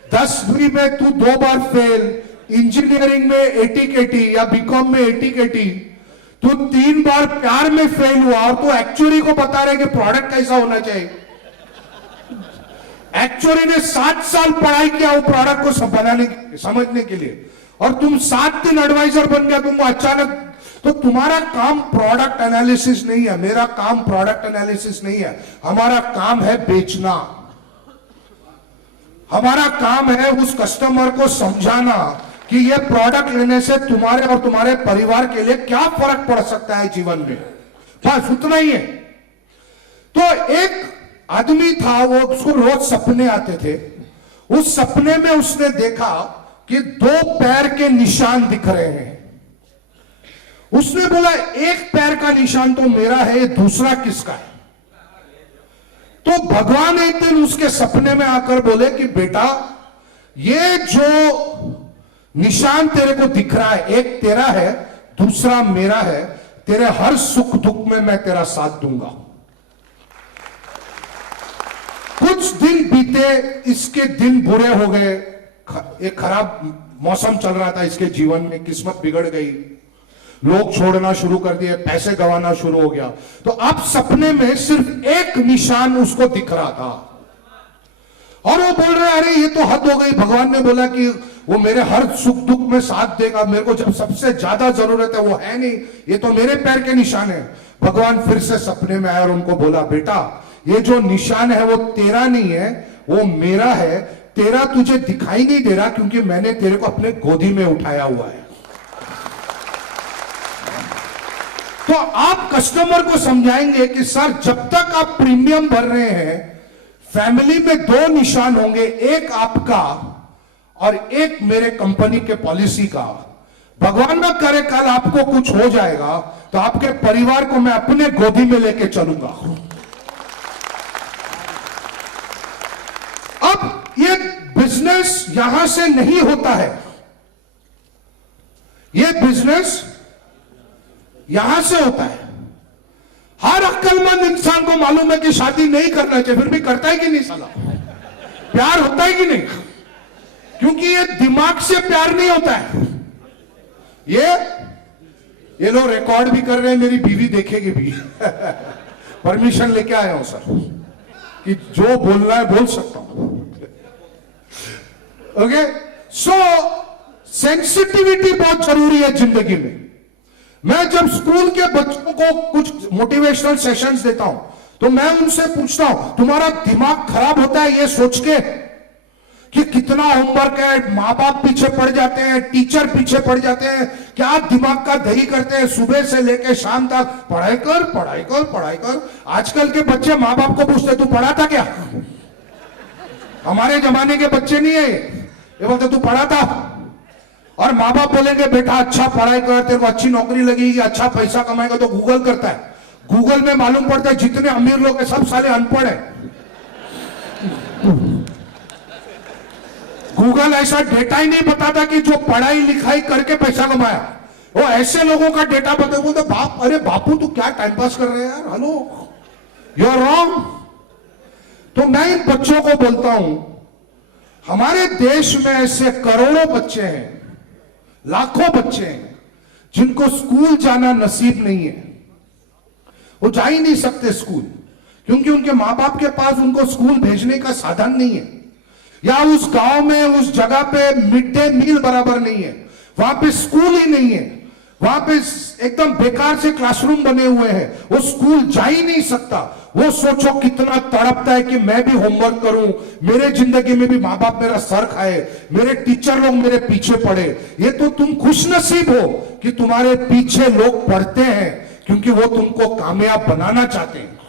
10वीं में तू 2 बार फेल, इंजीनियरिंग में 80 केटी या बीकॉम में 80 केटी, तू 3 बार प्यार में फेल हुआ और तू एक्चुअली को बता रहे कि प्रोडक्ट कैसा होना चाहिए। एक्चुअली ने 7 साल पढ़ाई किया वो प्रोडक्ट को बनाने, समझने के लिए, और तुम 7 दिन एडवाइजर बन गया, तुमको अचानक। तो तुम्हारा काम प्रोडक्ट एनालिसिस नहीं है, मेरा काम प्रोडक्ट एनालिसिस नहीं है। हमारा काम है बेचना, हमारा काम है उस कस्टमर को समझाना कि ये प्रोडक्ट लेने से तुम्हारे और तुम्हारे परिवार के लिए क्या फर्क पड़ सकता है जीवन में। बस उतना ही है। तो एक आदमी था, वो उसको रोज सपने आते थे। उस सपने में उसने देखा कि 2 पैर के निशान दिख रहे हैं। उसने बोला, एक पैर का निशान तो मेरा है, दूसरा किसका है? तो भगवान एक दिन उसके सपने में आकर बोले कि बेटा, ये जो निशान तेरे को दिख रहा है, एक तेरा है, दूसरा मेरा है। तेरे हर सुख दुख में मैं तेरा साथ दूंगा। कुछ दिन बीते, इसके दिन बुरे हो गए, एक खराब मौसम चल रहा था इसके जीवन में, किस्मत बिगड़ गई, लोग छोड़ना शुरू कर दिए, पैसे गंवाना शुरू हो गया। तो अब सपने में सिर्फ एक निशान उसको दिख रहा था, और वो बोल रहा है, अरे ये तो हद हो गई। भगवान ने बोला कि वो मेरे हर सुख दुख में साथ देगा, मेरे को जब सबसे ज्यादा जरूरत है वो है नहीं, ये तो मेरे पैर के निशान है। भगवान फिर से सपने में आया और उनको बोला, बेटा, ये जो निशान है वो तेरा नहीं है, वो मेरा है। तेरा तुझे दिखाई नहीं दे रहा क्योंकि मैंने तेरे को अपने गोदी में उठाया हुआ है। तो आप कस्टमर को समझाएंगे कि सर, जब तक आप प्रीमियम भर रहे हैं, फैमिली में 2 निशान होंगे, एक आपका और एक मेरे कंपनी के पॉलिसी का। भगवान ना करे कल आपको कुछ हो जाएगा तो आपके परिवार को मैं अपने गोदी में लेके चलूंगा। अब ये बिजनेस बिजनेस यहां से नहीं होता है, ये बिजनेस यहां से होता है। हर अक्लमंद इंसान को मालूम है कि शादी नहीं करना चाहिए, फिर भी करता है कि नहीं साला? प्यार होता है कि नहीं? क्योंकि ये दिमाग से प्यार नहीं होता है। ये लोग रिकॉर्ड भी कर रहे हैं, मेरी बीवी देखेगी भी। परमिशन लेके आया हूं सर कि जो बोलना है बोल सकता हूं। ओके, सो सेंसिटिविटी बहुत जरूरी है जिंदगी में। मैं जब स्कूल के बच्चों को कुछ मोटिवेशनल सेशंस देता हूं तो मैं उनसे पूछता हूं, तुम्हारा दिमाग खराब होता है ये सोच के कि कितना होमवर्क है, माँ बाप पीछे पड़ जाते हैं, टीचर पीछे पड़ जाते हैं, क्या दिमाग का दही करते हैं, सुबह से लेकर शाम तक पढ़ाई कर पढ़ाई कर पढ़ाई कर। आजकल के बच्चे माँ बाप को पूछते तू पढ़ा था क्या? हमारे जमाने के बच्चे नहीं है ये बोलते तू पढ़ा था। और माँ बाप बोलेंगे बेटा अच्छा पढ़ाई कर, तेरे को अच्छी नौकरी लगेगी, अच्छा पैसा कमाएगा, तो गूगल करता है। गूगल में मालूम पड़ता है जितने अमीर लोग हैं सब साले अनपढ़ है। गूगल ऐसा डेटा ही नहीं बताता कि जो पढ़ाई लिखाई करके पैसा कमाया, वो ऐसे लोगों का डेटा बताते। बोलते बाप, अरे बापू तू क्या टाइम पास कर रहे हैं यार, हेलो यू आर रॉन्ग। तो मैं इन बच्चों को बोलता हूं, हमारे देश में ऐसे करोड़ों बच्चे हैं, लाखों बच्चे हैं जिनको स्कूल जाना नसीब नहीं है। वो जा ही नहीं सकते स्कूल, क्योंकि उनके मां बाप के पास उनको स्कूल भेजने का साधन नहीं है, या उस गांव में उस जगह पे मिड डे मील बराबर नहीं है, वहां पे स्कूल ही नहीं है, वहां पे एकदम बेकार से क्लासरूम बने हुए हैं, वो स्कूल जा ही नहीं सकता। वो सोचो कितना तड़पता है कि मैं भी होमवर्क करूं, मेरे जिंदगी में भी माँ बाप मेरा सर खाए, मेरे टीचर लोग मेरे पीछे पड़े। ये तो तुम खुश नसीब हो कि तुम्हारे पीछे लोग पढ़ते हैं, क्योंकि वो तुमको कामयाब बनाना चाहते हैं।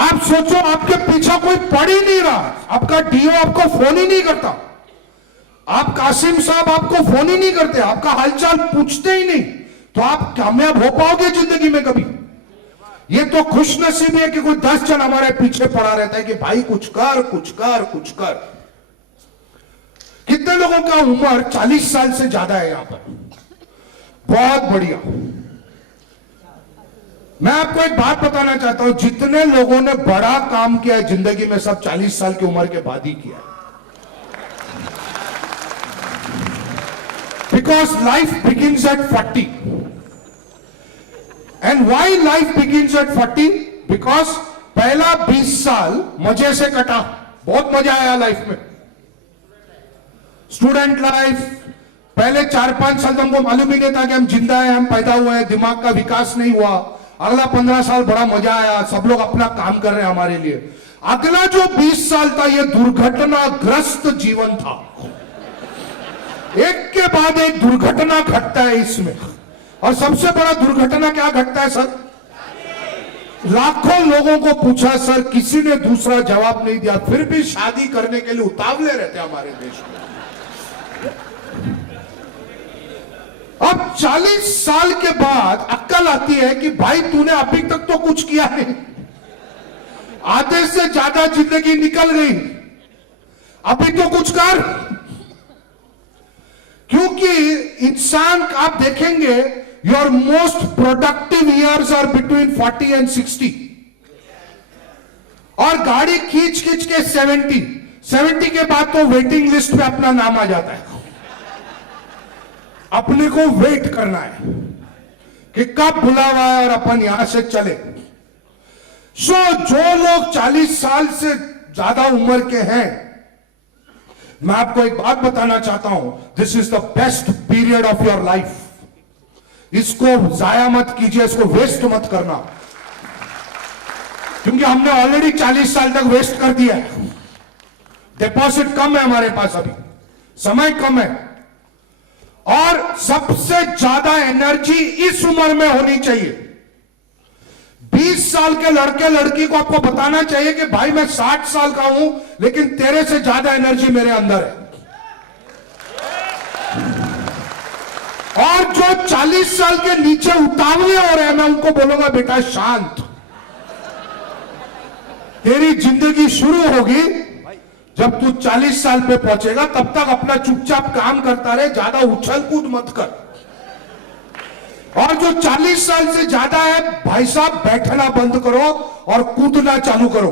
आप सोचो आपके पीछे कोई पढ़ ही नहीं रहा, आपका डीओ आपको फोन ही नहीं करता, आप कासिम साहब आपको फोन ही नहीं करते, आपका हालचाल पूछते ही नहीं, तो आप कामयाब हो पाओगे जिंदगी में कभी? ये तो खुश नसीब है कि कोई 10 जन हमारे पीछे पड़ा रहता है कि भाई कुछ कर कुछ कर कुछ कर। कितने लोगों का उम्र 40 साल से ज्यादा है यहां पर? बहुत बढ़िया। मैं आपको एक बात बताना चाहता हूं, जितने लोगों ने बड़ा काम किया है जिंदगी में सब 40 साल की उम्र के बाद ही किया है। Because life begins at 40। And why life begins at 40? Because पहला 20 साल मजे से कटा, बहुत मजा आया लाइफ में। स्टूडेंट लाइफ, पहले 4-5 साल तो हमको मालूम ही नहीं था कि हम जिंदा हैं, हम पैदा हुए हैं, दिमाग का विकास नहीं हुआ। अगला 15 साल बड़ा मजा आया, सब लोग अपना काम कर रहे हैं हमारे लिए। अगला जो 20 साल था ये दुर्घटनाग्रस्त जीवन था, एक के बाद एक दुर्घटना घटता है इसमें। और सबसे बड़ा दुर्घटना क्या घटता है सर? लाखों लोगों को पूछा सर, किसी ने दूसरा जवाब नहीं दिया, फिर भी शादी करने के लिए उतावले रहते हमारे देश में। अब 40 साल के बाद अक्ल आती है कि भाई तूने अभी तक तो कुछ किया नहीं, आधे से ज्यादा जिंदगी निकल गई, अभी तो कुछ कर। क्योंकि इंसान आप देखेंगे your most productive years are between 40 and 60, और गाड़ी खींच खींच के 70 के बाद तो वेटिंग लिस्ट पे अपना नाम आ जाता है। अपने को वेट करना है कि कब बुलावा है और अपन यहां से चले। सो जो लोग 40 साल से ज्यादा उम्र के हैं, मैं आपको एक बात बताना चाहता हूं, this is the best period of your life. इसको जाया मत कीजिए, इसको वेस्ट मत करना, क्योंकि हमने ऑलरेडी 40 साल तक वेस्ट कर दिया है। डिपॉजिट कम है हमारे पास, अभी समय कम है, और सबसे ज्यादा एनर्जी इस उम्र में होनी चाहिए। 20 साल के लड़के लड़की को आपको बताना चाहिए कि भाई मैं 60 साल का हूं, लेकिन तेरे से ज्यादा एनर्जी मेरे अंदर है। और जो 40 साल के नीचे उतावले हो रहे हैं, मैं उनको बोलूंगा बेटा शांत, तेरी जिंदगी शुरू होगी जब तू 40 साल पे पहुंचेगा तब तक अपना चुपचाप काम करता रहे, ज्यादा उछल कूद मत कर। और जो 40 साल से ज्यादा है भाई साहब, बैठना बंद करो और कूदना चालू करो।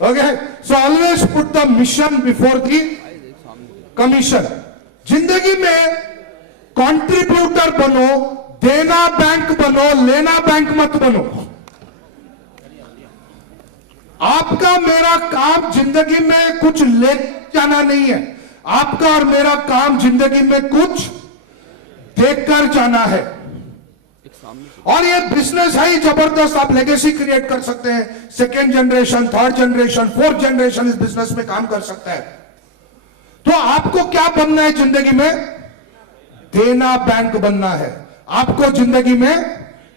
Okay, so always put the mission before the commission. जिंदगी में कंट्रीब्यूटर बनो, देना बैंक बनो, लेना बैंक मत बनो। आपका मेरा काम जिंदगी में कुछ ले जाना नहीं है, आपका और मेरा काम जिंदगी में कुछ देखकर जाना है। और ये बिजनेस है ही जबरदस्त, आप लेगेसी क्रिएट कर सकते हैं। Second generation, third generation, fourth generation इस बिजनेस में काम कर सकता है। तो आपको क्या बनना है जिंदगी में? देना बैंक बनना है। आपको जिंदगी में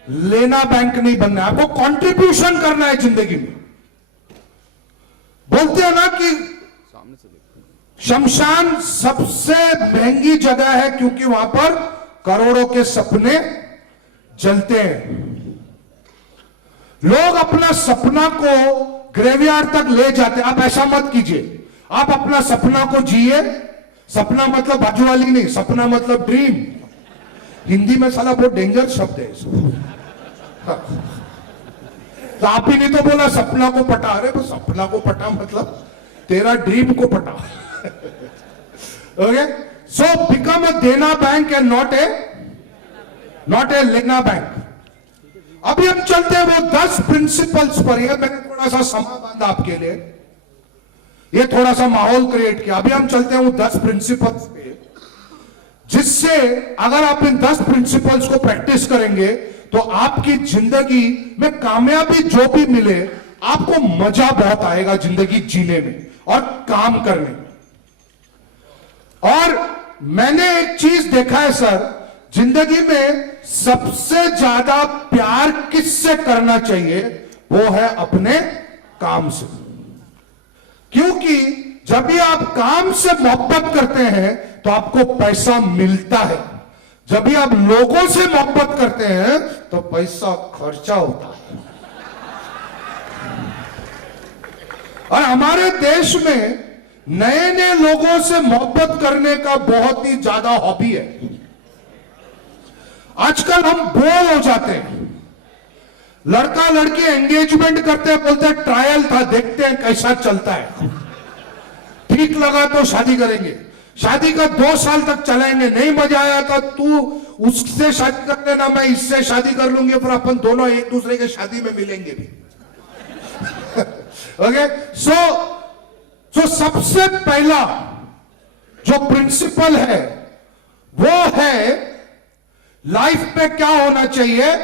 लेना बैंक नहीं बनना है, आपको कंट्रीब्यूशन करना है जिंदगी में। बोलते हैं ना कि शमशान सबसे महंगी जगह है क्योंकि वहां पर करोड़ों के सपने जलते हैं। लोग अपना सपना को ग्रेवयार्ड तक ले जाते हैं। आप ऐसा मत कीजिए, आप अपना सपना को जिए। सपना मतलब बाजू वाली नहीं, सपना मतलब ड्रीम। हिंदी में साला बहुत डेंजर शब्द है इसको। तो आप ही नहीं तो बोला सपना को पटा। अरे वो सपना को पटा मतलब तेरा ड्रीम को पटा। ओके, सो बिकम अ देना बैंक एंड नॉट ए लेना बैंक। अभी हम चलते हैं वो 10 प्रिंसिपल्स पर। ये मैंने थोड़ा सा समा बांधा आपके लिए, ये थोड़ा सा माहौल क्रिएट किया। अभी हम चलते हैं वो 10 प्रिंसिपल्स पे, जिससे अगर आप इन 10 प्रिंसिपल्स को प्रैक्टिस करेंगे तो आपकी जिंदगी में कामयाबी जो भी मिले, आपको मजा बहुत आएगा जिंदगी जीने में और काम करने में। और मैंने एक चीज देखा है सर, जिंदगी में सबसे ज्यादा प्यार किससे करना चाहिए? वो है अपने काम से। क्योंकि जब भी आप काम से मोहब्बत करते हैं तो आपको पैसा मिलता है। जब भी आप लोगों से मोहब्बत करते हैं तो पैसा खर्चा होता है। और हमारे देश में नए नए लोगों से मोहब्बत करने का बहुत ही ज्यादा हॉबी है। आजकल हम बोर हो जाते हैं। लड़का लड़की एंगेजमेंट करते हैं, बोलते हैं ट्रायल था, देखते हैं कैसा चलता है, ठीक लगा तो शादी करेंगे। शादी का 2 साल तक चलाएंगे, नहीं मजा आया तो तू उससे शादी कर लेना, मैं इससे शादी कर लूंगी, फिर अपन दोनों एक दूसरे के शादी में मिलेंगे भी। ओके, सो सबसे पहला जो प्रिंसिपल है वो है लाइफ में क्या होना चाहिए?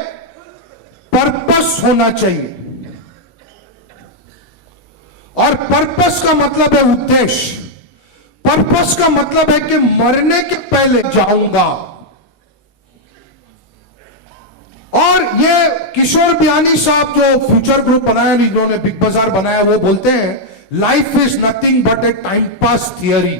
पर्पस होना चाहिए। और पर्पस का मतलब है उद्देश्य। पर्पस का मतलब है कि मरने के पहले जाऊंगा। और ये किशोर बियानी साहब जो फ्यूचर ग्रुप बनाया, जिन्होंने बिग बाजार बनाया, वो बोलते हैं life is nothing but A time pass theory.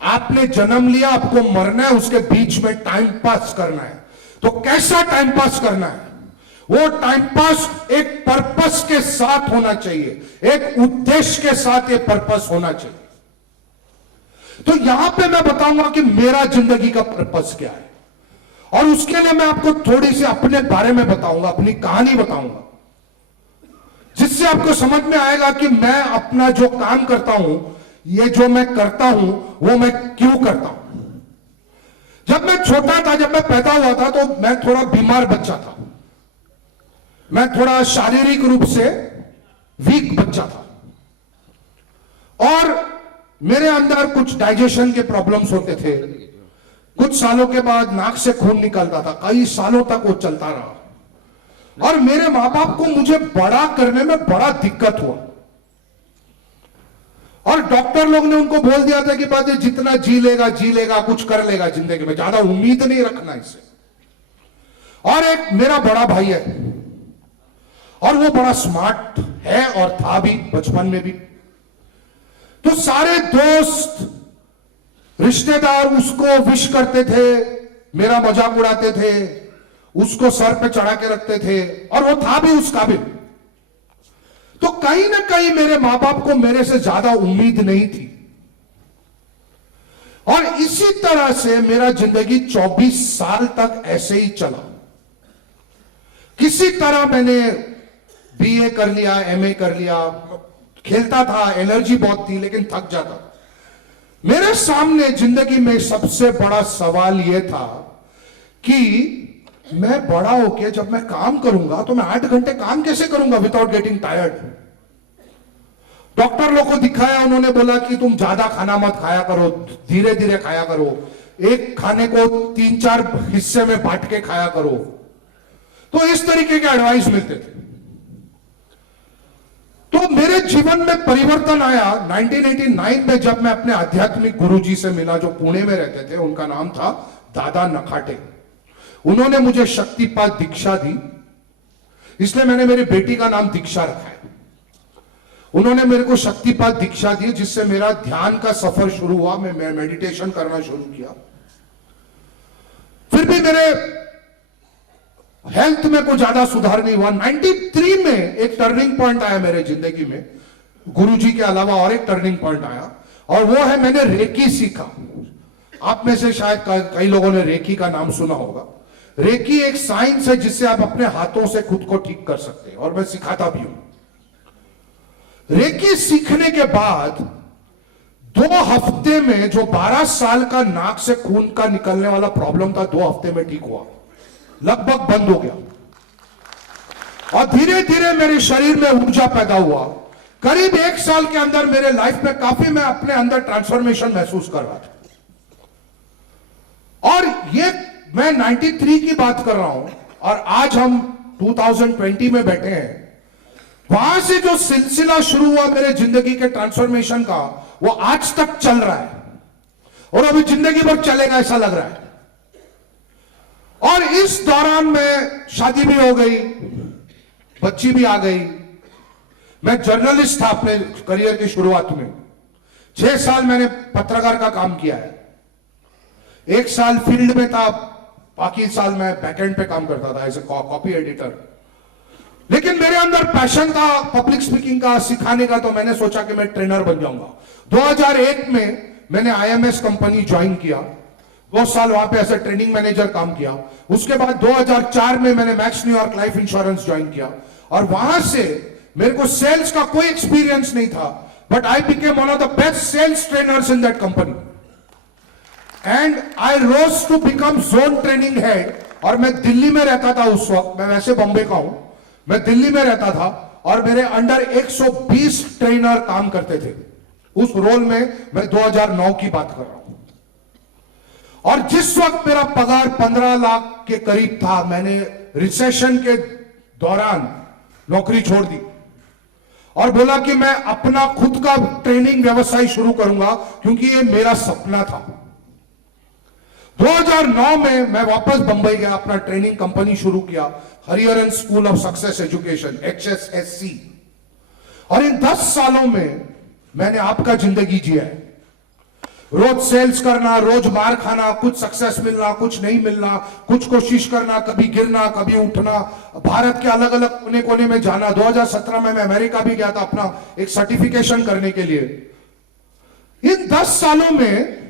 आपने जन्म लिया, आपको मरना है, उसके बीच में टाइम पास करना है। तो कैसा टाइम पास करना है? वो टाइम पास एक पर्पस के साथ होना चाहिए, एक उद्देश्य के साथ ये पर्पस होना चाहिए। तो यहां पे मैं बताऊंगा कि मेरा जिंदगी का पर्पस क्या है, और उसके लिए मैं आपको थोड़ी सी अपने बारे में बताऊंगा, अपनी कहानी बताऊंगा, जिससे आपको समझ में आएगा कि मैं अपना जो काम करता हूं, ये जो मैं करता हूं, वो मैं क्यों करता हूं। जब मैं छोटा था, जब मैं पैदा हुआ था, तो मैं थोड़ा बीमार बच्चा था। मैं थोड़ा शारीरिक रूप से वीक बच्चा था, और मेरे अंदर कुछ डाइजेशन के प्रॉब्लम्स होते थे। कुछ सालों के बाद नाक से खून निकलता था, कई सालों तक वो चलता रहा। और मेरे मां बाप को मुझे बड़ा करने में बड़ा दिक्कत हुआ, और डॉक्टर लोग ने उनको बोल दिया था कि बात ये जितना जी लेगा, कुछ कर लेगा जिंदगी में, ज्यादा उम्मीद नहीं रखना इससे। और एक मेरा बड़ा भाई है, और वो बड़ा स्मार्ट है और था भी बचपन में भी। तो सारे दोस्त रिश्तेदार उसको विश करते थे, मेरा मजाक उड़ाते थे, उसको सर पे चढ़ा के रखते थे, और वो था भी उस काबिल। तो कहीं ना कहीं मेरे मां बाप को मेरे से ज्यादा उम्मीद नहीं थी, और इसी तरह से मेरा जिंदगी 24 साल तक ऐसे ही चला। किसी तरह मैंने बीए कर लिया, एमए कर लिया, खेलता था, एनर्जी बहुत थी, लेकिन थक जाता। मेरे सामने जिंदगी में सबसे बड़ा सवाल यह था कि मैं बड़ा होके जब मैं काम करूंगा तो मैं 8 घंटे काम कैसे करूंगा विदाउट गेटिंग टायर्ड। डॉक्टर लोग को दिखाया, उन्होंने बोला कि तुम ज्यादा खाना मत खाया करो, धीरे धीरे खाया करो, एक खाने को 3-4 हिस्से में बांट के खाया करो। तो इस तरीके के एडवाइस मिलते थे। तो मेरे जीवन में परिवर्तन आया 1989 में, जब मैं अपने आध्यात्मिक गुरुजी से मिला जो पुणे में रहते थे। उनका नाम था दादा नखाटे। उन्होंने मुझे शक्तिपात दीक्षा दी, इसलिए मैंने मेरी बेटी का नाम दीक्षा रखा है। उन्होंने मेरे को शक्तिपात दीक्षा दी, जिससे मेरा ध्यान का सफर शुरू हुआ। मैं मेडिटेशन करना शुरू किया। फिर भी मेरे हेल्थ में कुछ ज्यादा सुधार नहीं हुआ। 93 में एक टर्निंग पॉइंट आया मेरे जिंदगी में। गुरुजी के अलावा और एक टर्निंग पॉइंट आया, और वो है मैंने रेकी सीखा। आप में से शायद कई लोगों ने रेकी का नाम सुना होगा। रेकी एक साइंस है जिससे आप अपने हाथों से खुद को ठीक कर सकते हैं, और मैं सिखाता भी हूं। रेकी सीखने के बाद 2 हफ्ते में जो 12 साल का नाक से खून का निकलने वाला प्रॉब्लम था, 2 हफ्ते में ठीक हुआ, लगभग बंद हो गया। और धीरे धीरे मेरे शरीर में ऊर्जा पैदा हुआ। करीब 1 साल के अंदर मेरे लाइफ में काफी मैं अपने अंदर ट्रांसफॉर्मेशन महसूस कर रहा था। और ये मैं 93 की बात कर रहा हूं, और आज हम 2020 में बैठे हैं। वहां से जो सिलसिला शुरू हुआ मेरे जिंदगी के ट्रांसफॉर्मेशन का, वो आज तक चल रहा है, और अभी जिंदगी भर चलेगा ऐसा लग रहा है। और इस दौरान में शादी भी हो गई, बच्ची भी आ गई। मैं जर्नलिस्ट था अपने करियर की शुरुआत में। 6 साल मैंने पत्रकार का काम किया है। 1 साल फील्ड में था, बाकी साल मैं बैकएंड पे काम करता था एज ए कॉपी एडिटर। लेकिन मेरे अंदर पैशन था पब्लिक स्पीकिंग का, सिखाने का, तो मैंने सोचा कि मैं ट्रेनर बन जाऊंगा। 2001 में मैंने IMS कंपनी ज्वाइन किया। 2 साल वहां पे ऐसे ट्रेनिंग मैनेजर काम किया। उसके बाद 2004 में मैंने max New York life insurance join किया, और वहां से मेरे को सेल्स का कोई एक्सपीरियंस नहीं था, but I became one of the best sales trainers in that company, and I rose to become zone training head. और मैं दिल्ली में रहता था उस वक्त, मैं वैसे बॉम्बे का हूं, मैं दिल्ली में रहता था, और मेरे अंडर 120 ट्रेनर काम करते थे। उस रोल में मैं 2009 की बात कर रहा हूं। और जिस वक्त मेरा पगार 15 लाख के करीब था, मैंने रिसेशन के दौरान नौकरी छोड़ दी और बोला कि मैं अपना खुद का ट्रेनिंग व्यवसाय शुरू करूंगा, क्योंकि ये मेरा सपना था। 2009 में मैं वापस बंबई गया, अपना ट्रेनिंग कंपनी शुरू किया, Hariharan school of success education, HSSC। और इन 10 सालों में मैंने आपका जिंदगी जिया है। रोज सेल्स करना, रोज मार खाना, कुछ सक्सेस मिलना, कुछ नहीं मिलना, कुछ कोशिश करना, कभी गिरना, कभी उठना, भारत के अलग अलग कोने कोने में जाना। 2017 में मैं अमेरिका भी गया था अपना एक सर्टिफिकेशन करने के लिए। इन 10 सालों में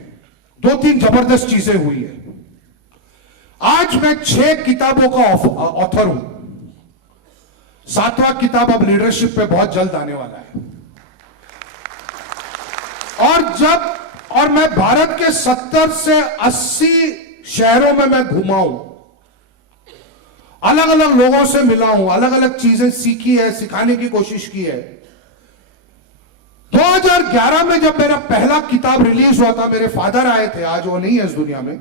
2-3 जबरदस्त चीजें हुई है। आज मैं 6 किताबों का ऑथर हूं। 7वां किताब अब लीडरशिप पे बहुत जल्द आने वाला है। और मैं भारत के 70 से 80 शहरों में मैं घुमा हूं, अलग अलग लोगों से मिला हूं, अलग अलग चीजें सीखी है, सिखाने की कोशिश की है। 2011 में जब मेरा पहला किताब रिलीज हुआ था, मेरे फादर आए थे, आज वो नहीं है इस दुनिया में,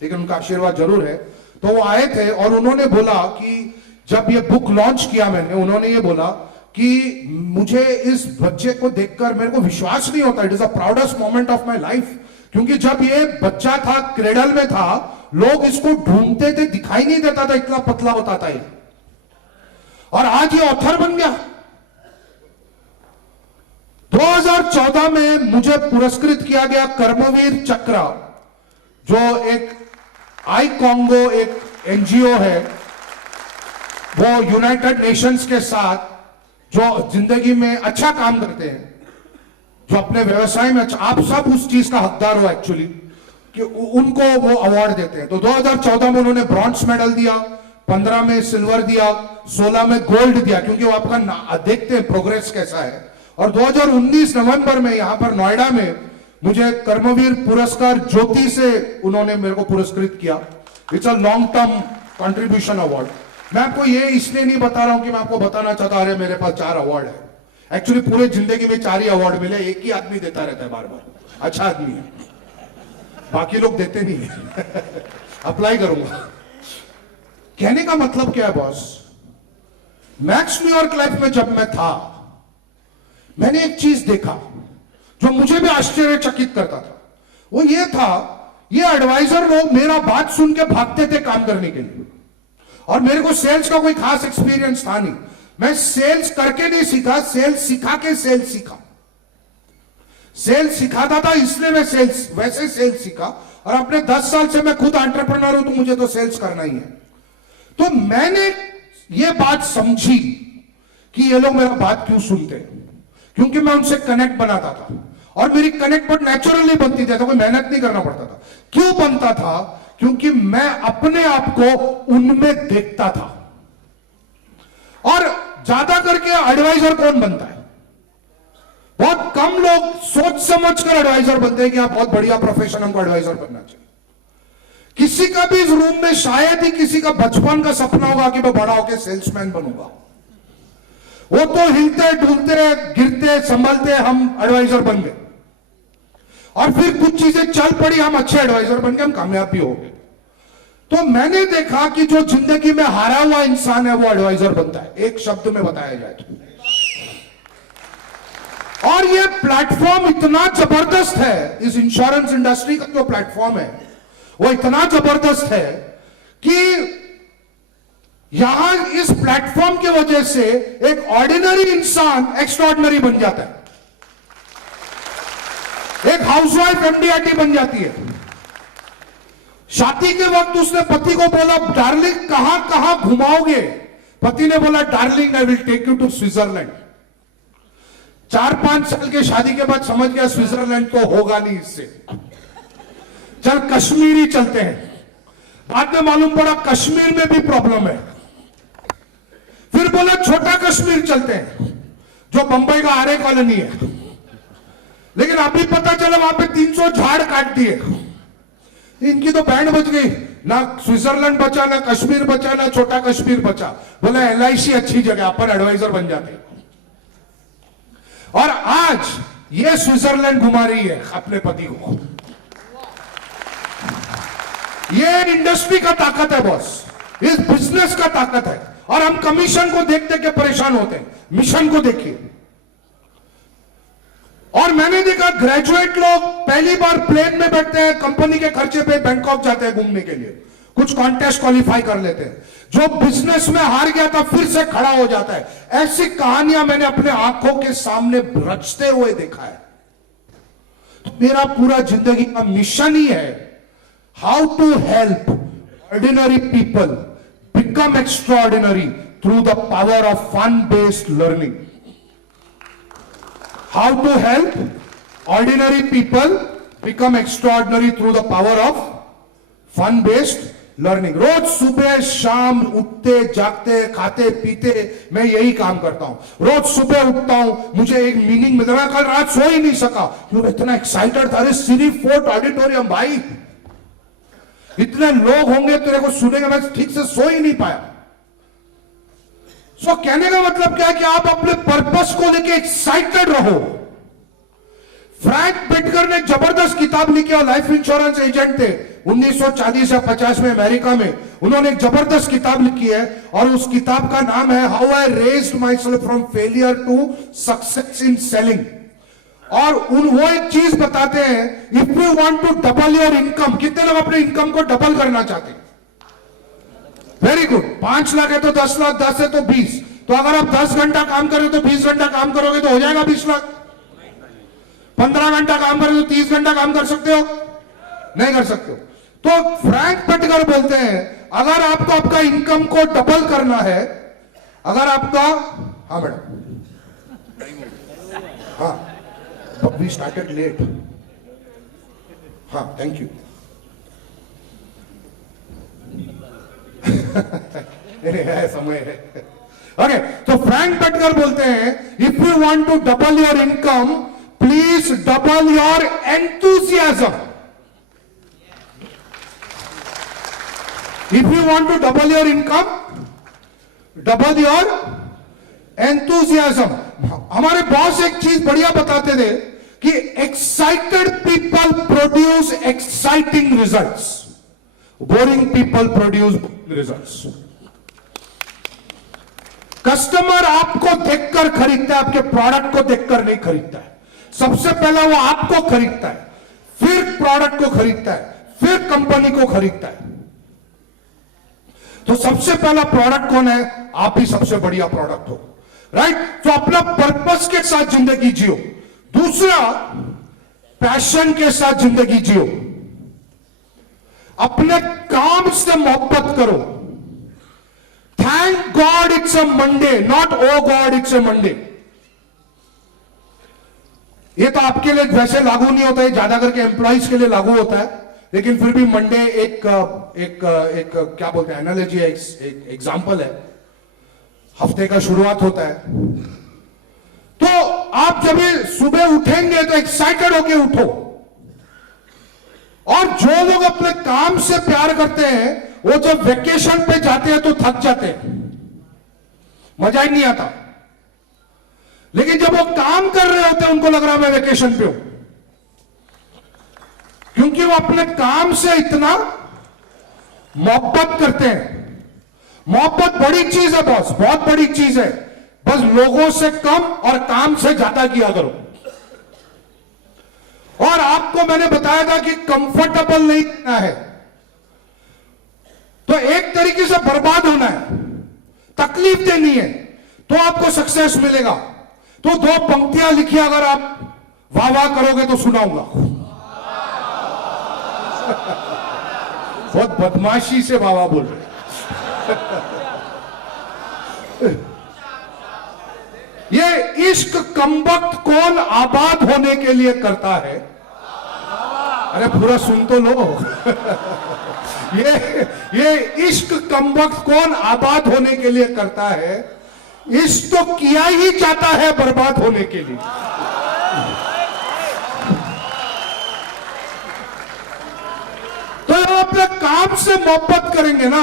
लेकिन उनका आशीर्वाद जरूर है। तो वो आए थे और उन्होंने बोला कि जब ये बुक लॉन्च किया मैंने, उन्होंने ये बोला कि मुझे इस बच्चे को देखकर मेरे को विश्वास नहीं होता, it is the proudest moment of my life. क्योंकि जब ये बच्चा था, क्रेडल में था, लोग इसको ढूंढते थे, दिखाई नहीं देता था, इतना पतला होता था ये, और आज ये ऑथर बन गया। 2014 में मुझे पुरस्कृत किया गया कर्मवीर चक्र, जो एक आई कॉन्गो एक NGO है, वो यूनाइटेड नेशंस के साथ जो जिंदगी में अच्छा काम करते हैं, जो अपने व्यवसाय में अच्छा, आप सब उस चीज का हकदार हो एक्चुअली, कि उनको वो अवार्ड देते हैं। तो 2014 में उन्होंने ब्रॉन्ज मेडल दिया, 15 में सिल्वर दिया, 16 में गोल्ड दिया, क्योंकि वो आपका देखते हैं प्रोग्रेस कैसा है। और 2019 नवंबर में यहां पर नोएडा में मुझे कर्मवीर पुरस्कार ज्योति से उन्होंने मेरे को पुरस्कृत किया। It's a long term contribution award. मैं आपको ये इसलिए नहीं बता रहा हूं कि मैं आपको बताना चाहता, अरे मेरे पास 4 अवार्ड है। एक्चुअली पूरे जिंदगी में 4 ही अवार्ड मिले, एक ही आदमी देता रहता है बार बार, अच्छा आदमी है, बाकी लोग देते नहीं है। अप्लाई करूंगा। कहने का मतलब क्या है बॉस, मैक्स न्यूयॉर्क लाइफ में जब मैं था, मैंने एक चीज देखा जो मुझे भी आश्चर्यचकित करता था। वो ये था, ये एडवाइजर लोग मेरा बात सुन के भागते थे काम करने के लिए, और मेरे को सेल्स का कोई खास एक्सपीरियंस था नहीं। मैं सेल्स करके नहीं सीखा, सेल्स सिखा के सेल्स सीखा। सेल्स सिखाता था इसलिए मैं वैसे सेल्स सीखा, और अपने 10 साल से मैं खुद एंटरप्रेन्योर हूं, तो मुझे तो सेल्स करना ही है। तो मैंने ये बात समझी कि ये लोग मेरा बात क्यों सुनते हैं, क्योंकि मैं उनसे कनेक्ट बनाता था, और मेरी कनेक्ट बहुत नेचुरली बनती थी, तो कोई मेहनत नहीं करना पड़ता था। क्यों बनता था? क्योंकि मैं अपने आप को उनमें देखता था। और ज्यादा करके एडवाइजर कौन बनता है? बहुत कम लोग सोच समझकर एडवाइजर बनते हैं कि आप बहुत बढ़िया प्रोफेशन, हमको एडवाइजर बनना चाहिए। किसी का भी इस रूम में शायद ही किसी का बचपन का सपना होगा कि मैं बड़ा होकर सेल्समैन बनूंगा। वो तो हिलते डुलते गिरते संभलते हम एडवाइजर बन गए, और फिर कुछ चीजें चल पड़ी, हम अच्छे एडवाइजर बन गए, हम कामयाब भी हो गए। तो मैंने देखा कि जो जिंदगी में हारा हुआ इंसान है वो एडवाइजर बनता है, एक शब्द में बताया जाए तो। और ये प्लेटफॉर्म इतना जबरदस्त है, इस इंश्योरेंस इंडस्ट्री का जो प्लेटफॉर्म है वो इतना जबरदस्त है कि यहां इस प्लेटफॉर्म की वजह से एक ऑर्डिनरी इंसान एक्स्ट्राऑर्डिनरी बन जाता है। एक हाउसवाइफ एमडीआरटी बन जाती है। शादी के वक्त उसने पति को बोला, डार्लिंग कहां कहां घुमाओगे? पति ने बोला, darling I will take you to Switzerland. 4-5 साल के शादी के बाद समझ गया स्विट्जरलैंड तो होगा नहीं इससे, चल कश्मीर ही चलते हैं। बाद में मालूम पड़ा कश्मीर में भी प्रॉब्लम है। फिर बोला छोटा कश्मीर चलते हैं, जो बंबई का आरे कॉलोनी है। लेकिन अभी पता चला वहां पे 300 झाड़ काट दिए। इनकी तो बैंड बच गई, ना स्विट्जरलैंड बचा, ना कश्मीर बचा, ना छोटा कश्मीर बचा। बोला LIC अच्छी जगह, अपन एडवाइजर बन जाते। और आज ये स्विट्जरलैंड घुमा रही है अपने पति को। ये इंडस्ट्री का ताकत है बॉस, इस बिजनेस का ताकत है। और हम कमीशन को देख देख के परेशान होते हैं, मिशन को देखिए। और मैंने देखा ग्रेजुएट लोग पहली बार प्लेन में बैठते हैं, कंपनी के खर्चे पे बैंकॉक जाते हैं घूमने के लिए, कुछ कॉन्टेस्ट क्वालिफाई कर लेते हैं। जो बिजनेस में हार गया था फिर से खड़ा हो जाता है। ऐसी कहानियां मैंने अपने आंखों के सामने रचते हुए देखा है। तो मेरा पूरा जिंदगी का मिशन ही है, how to help ordinary people become extraordinary through the power of fun-based learning. How to help ordinary people become extraordinary through the power of fun-based learning. रोज सुबह शाम उठते जागते खाते पीते मैं यही काम करता हूं। रोज सुबह उठता हूं, मुझे एक मीनिंग मिल रहा है। कल रात सो ही नहीं सका क्योंकि इतना एक्साइटेड था। अरे सिरी फोर्ट ऑडिटोरियम भाई, इतने लोग होंगे, तेरे को सुनेंगे, मैं ठीक से सो ही नहीं पाया। सो कहने का मतलब क्या है कि आप अपने पर्पस को लेके एक्साइटेड रहो। फ्रैंक बिटकर ने एक जबरदस्त किताब लिखी और लाइफ इंश्योरेंस एजेंट थे 1940 या 50 में अमेरिका में। उन्होंने एक जबरदस्त किताब लिखी है और उस किताब का नाम है how I raised myself from failure to success in selling. और वो एक चीज बताते हैं, if you want to double your income, कितने लोग अपने इनकम को डबल करना चाहते हैं? Very good. 5 लाख है तो 10 लाख, 10 है तो 20। तो अगर आप 10 घंटा काम करोगे तो 20 घंटा काम करोगे तो हो जाएगा 20 लाख। 15 घंटा काम करोगे तो 30 घंटा काम कर सकते हो? नहीं कर सकते हो। तो फ्रैंक बिटकर बोलते हैं अगर आपको आपका इनकम को डबल करना है, अगर आपका, हाँ मैडम, हाँ, वी स्टार्टेड लेट. हाँ, थैंक यू. है समय है. ओके, तो फ्रैंक बटकर बोलते हैं, if you want to double your income, please double your enthusiasm. If you want to double your income, double your enthusiasm. हमारे बॉस एक चीज बढ़िया बताते थे कि excited people produce exciting results, boring people produce results. Customer आपको देखकर खरीदता है, आपके प्रोडक्ट को देखकर नहीं खरीदता है. सबसे पहला वो आपको खरीदता है, फिर प्रोडक्ट को खरीदता है, फिर कंपनी को खरीदता है. तो सबसे पहला प्रोडक्ट कौन है? आप ही सबसे बढ़िया प्रोडक्ट हो, राइट? तो अपना पर्पस के साथ जिंदगी जियो. दूसरा, पैशन के साथ जिंदगी जियो. अपने काम से मोहब्बत करो. Thank God it's a Monday, not oh God it's a Monday. ये तो आपके लिए वैसे लागू नहीं होता है, ज्यादा करके एम्प्लॉइज के लिए लागू होता है, लेकिन फिर भी मंडे एक क्या बोलते हैं, एनालॉजी है, एक एग्जाम्पल है. हफ्ते का शुरुआत होता है, तो आप जब सुबह उठेंगे तो एक्साइटेड होके उठो. और जो लोग अपने काम से प्यार करते हैं, वो जब वेकेशन पे जाते हैं तो थक जाते हैं, मजा ही नहीं आता. लेकिन जब वो काम कर रहे होते हैं, उनको लग रहा है मैं वेकेशन पे हूं, क्योंकि वो अपने काम से इतना मोहब्बत करते हैं. मोहब्बत बड़ी चीज है बॉस, बहुत बड़ी चीज है. बस लोगों से कम और काम से ज्यादा किया करो. और आपको मैंने बताया था कि कंफर्टेबल नहीं रहना है, तो एक तरीके से बर्बाद होना है, तकलीफ देनी है, तो आपको सक्सेस मिलेगा. तो 2 पंक्तियां लिखी, अगर आप वाह वाह करोगे तो सुनाऊंगा. बहुत बदमाशी से वाह वाह बोल रहे. ये इश्क कमबख्त कौन आबाद होने के लिए करता है? अरे पूरा सुन तो लो. ये इश्क कमबख्त कौन आबाद होने के लिए करता है? इश्क तो किया ही जाता है बर्बाद होने के लिए. तो अपने काम से मोहब्बत करेंगे ना,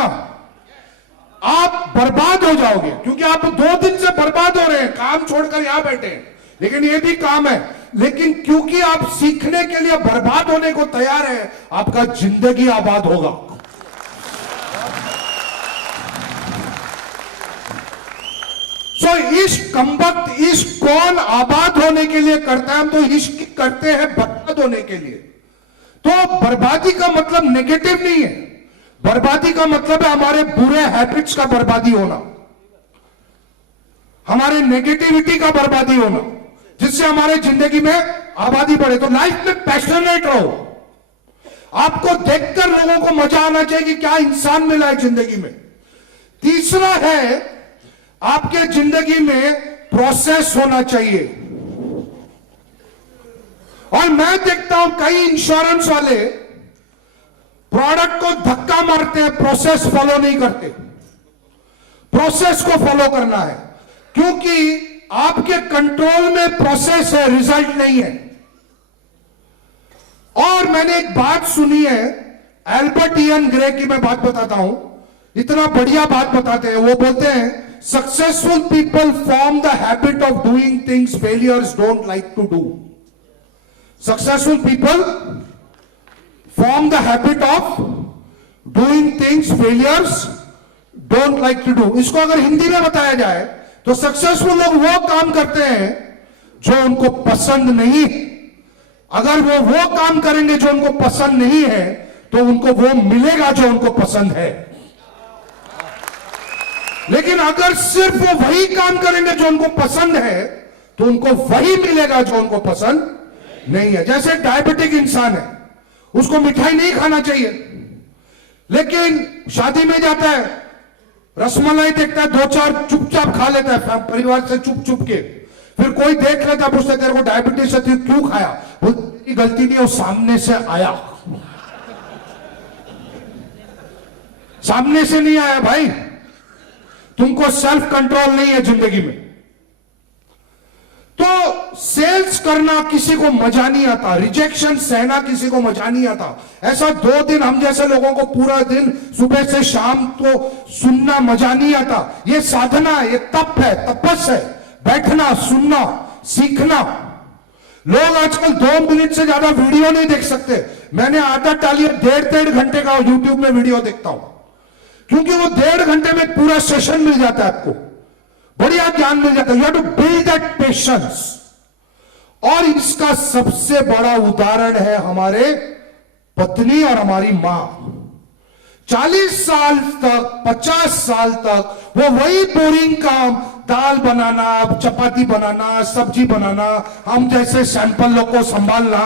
आप बर्बाद हो जाओगे. क्योंकि आप 2 दिन से बर्बाद हो रहे हैं, काम छोड़कर यहां बैठे हैं, लेकिन ये भी काम है. लेकिन क्योंकि आप सीखने के लिए बर्बाद होने को तैयार है, आपका जिंदगी आबाद होगा. सो इश्क कमबख्त, इश्क कौन आबाद होने के लिए करता है? हम तो इश्क करते हैं बर्बाद होने के लिए. तो बर्बादी का मतलब नेगेटिव नहीं है. बर्बादी का मतलब है हमारे बुरे हैबिट्स का बर्बादी होना, हमारे नेगेटिविटी का बर्बादी होना, जिससे हमारे जिंदगी में आबादी बढ़े. तो लाइफ में पैशनेट रहो. आपको देखकर लोगों को मजा आना चाहिए कि क्या इंसान मिला है जिंदगी में. तीसरा है, आपके जिंदगी में प्रोसेस होना चाहिए. और मैं देखता हूं कई इंश्योरेंस वाले प्रोडक्ट को धक्का मारते हैं, प्रोसेस फॉलो नहीं करते. प्रोसेस को फॉलो करना है, क्योंकि आपके कंट्रोल में प्रोसेस है, रिजल्ट नहीं है. और मैंने एक बात सुनी है, एल्बर्ट इयन ग्रे की मैं बात बताता हूं, इतना बढ़िया बात बताते हैं. वो बोलते हैं, successful people form the habit of doing things failures don't like to do. Successful people form the habit of doing things failures don't like to do. इसको अगर हिंदी में बताया जाए तो सक्सेसफुल लोग वो काम करते हैं जो उनको पसंद नहीं है. अगर वो काम करेंगे जो उनको पसंद नहीं है, तो उनको वो मिलेगा जो उनको पसंद है. लेकिन अगर सिर्फ वो वही काम करेंगे जो उनको पसंद है, तो उनको वही मिलेगा जो उनको पसंद नहीं है. जैसे डायबिटिक इंसान है, उसको मिठाई नहीं खाना चाहिए, लेकिन शादी में जाता है, रसमलाई देखता है, 2-4 चुपचाप खा लेता है परिवार से चुप चुप के. फिर कोई देख लेता, पूछता तेरे को डायबिटीज है, तू क्यों खाया? वो तेरी गलती नहीं है, वो सामने से आया, सामने से नहीं आया भाई। तुमको सेल्फ कंट्रोल नहीं है जिंदगी में। तो सेल्स करना किसी को मजा नहीं आता, रिजेक्शन सहना किसी को मजा नहीं आता। ऐसा 2 दिन हम जैसे लोगों को पूरा दिन सुबह से शाम को सुनना मजा नहीं आता। ये साधना है, ये तप है, तपस है, बैठना, सुनना, सीखना। लोग आजकल 2 मिनट से ज्यादा वीडियो नहीं देख सकते। मैंने आदत डाली है 1.5 घंटे का यूट्यूब में वीडियो देखता हूं, क्योंकि वो 1.5 घंटे में पूरा सेशन मिल जाता है, आपको बढ़िया ज्ञान मिल जाता है। You have to build that patience. और इसका सबसे बड़ा उदाहरण है हमारे पत्नी और हमारी मां। 40 साल तक, 50 साल तक वो वही बोरिंग काम, दाल बनाना, चपाती बनाना, सब्जी बनाना, हम जैसे सैंपल लोग को संभालना,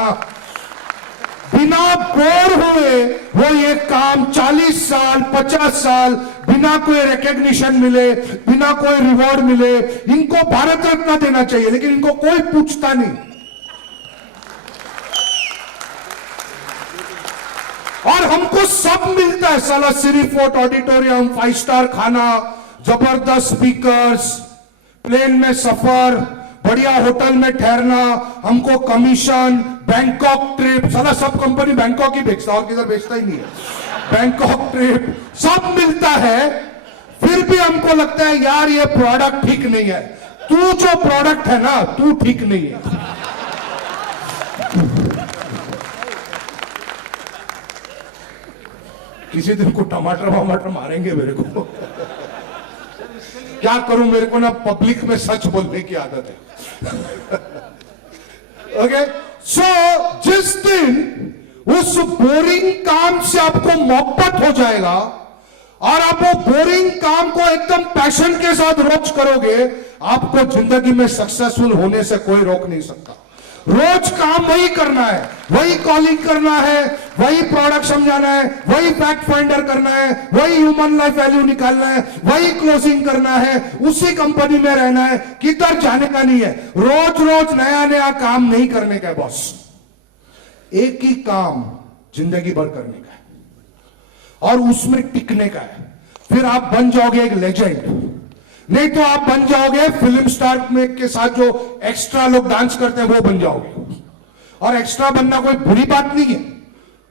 बिना बोर हुए वो ये काम 40 साल, 50 साल बिना कोई रिकॉग्निशन मिले, बिना कोई रिवॉर्ड मिले। इनको भारत रत्न देना चाहिए, लेकिन इनको कोई पूछता नहीं। और हमको सब मिलता है साला, सिरी फोर्ट ऑडिटोरियम, 5 स्टार खाना, जबरदस्त स्पीकर्स, प्लेन में सफर, बढ़िया होटल में ठहरना, हमको कमीशन, बैंकॉक ट्रिप, साला सब कंपनी बैंकॉक ही बेचता, और किधर बेचता ही नहीं है। बैंकॉक ट्रिप सब मिलता है, फिर भी हमको लगता है यार ये प्रोडक्ट ठीक नहीं है। तू जो प्रोडक्ट है ना, तू ठीक नहीं है। किसी दिन को टमाटर वमाटर मारेंगे मेरे को। क्या करूं, मेरे को ना पब्लिक में सच बोलने की आदत है। ओके, सो जिस दिन उस बोरिंग काम से आपको मोहब्बत हो जाएगा और आप वो बोरिंग काम को एकदम पैशन के साथ रोज करोगे, आपको जिंदगी में सक्सेसफुल होने से कोई रोक नहीं सकता। रोज काम वही करना है, वही कॉलिंग करना है, वही प्रोडक्ट समझाना है, वही फैक्ट फाइंडर करना है, वही ह्यूमन लाइफ वैल्यू निकालना है, वही क्लोजिंग करना है, उसी कंपनी में रहना है, किधर जाने का नहीं है। रोज रोज नया नया काम नहीं करने का है बॉस, एक ही काम जिंदगी भर करने का है और उसमें टिकने का है। फिर आप बन जाओगे एक लेजेंड। नहीं तो आप बन जाओगे फिल्म स्टार में के साथ जो एक्स्ट्रा लोग डांस करते हैं वो बन जाओगे। और एक्स्ट्रा बनना कोई बुरी बात नहीं है,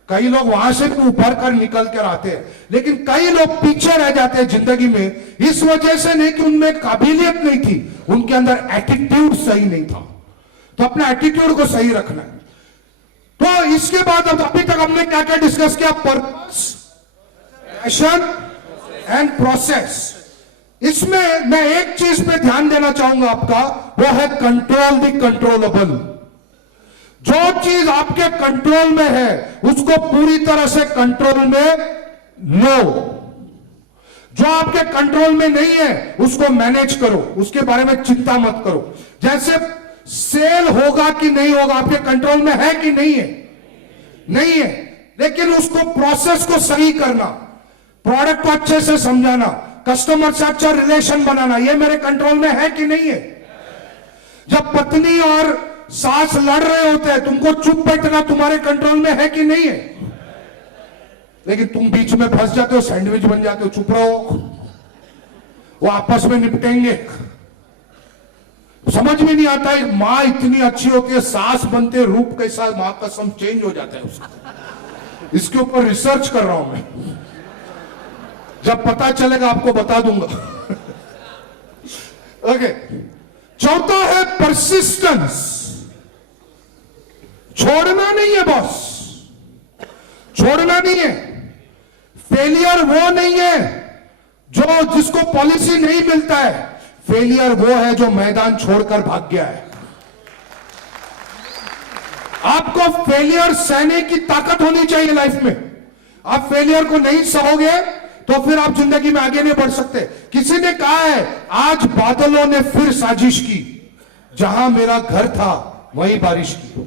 कई लोग वहां से भी उभर कर निकल कर आते हैं, लेकिन कई लोग पीछे रह जाते हैं जिंदगी में, इस वजह से नहीं कि उनमें काबिलियत नहीं थी, उनके अंदर एटीट्यूड सही नहीं था। तो अपने एटीट्यूड को सही रखना है। तो इसके बाद अब अभी तक हमने क्या क्या डिस्कस किया? Purpose, passion and process. इसमें मैं एक चीज पे ध्यान देना चाहूंगा आपका, वो है कंट्रोल द कंट्रोलेबल। जो चीज आपके कंट्रोल में है उसको पूरी तरह से कंट्रोल में लो। जो आपके कंट्रोल में नहीं है उसको मैनेज करो, उसके बारे में चिंता मत करो। जैसे सेल होगा कि नहीं होगा आपके कंट्रोल में है कि नहीं है? नहीं है, लेकिन उसको प्रोसेस को सही करना, प्रोडक्ट को अच्छे से समझाना, कस्टमर से अच्छा रिलेशन बनाना, ये मेरे कंट्रोल में है कि नहीं है? जब पत्नी और सास लड़ रहे होते हैं, तुमको चुप बैठना तुम्हारे कंट्रोल में है कि नहीं है? लेकिन तुम बीच में फंस जाते हो, सैंडविच बन जाते हो, चुप रहो, वो आपस में निपटेंगे। समझ में नहीं आता है, मां इतनी अच्छी होती है, सास बनते रूप कैसा, मां का सम चेंज हो जाता है उसका। इसके ऊपर रिसर्च कर रहा हूं मैं, जब पता चलेगा आपको बता दूंगा। ओके, चौथा है परसिस्टेंस। छोड़ना नहीं है बॉस, छोड़ना नहीं है। फेलियर वो नहीं है जो जिसको पॉलिसी नहीं मिलता है, फेलियर वो है जो मैदान छोड़कर भाग गया है। आपको फेलियर सहने की ताकत होनी चाहिए लाइफ में। आप फेलियर को नहीं सहोगे तो फिर आप जिंदगी में आगे नहीं बढ़ सकते। किसी ने कहा है, आज बादलों ने फिर साजिश की, जहां मेरा घर था वहीं बारिश की।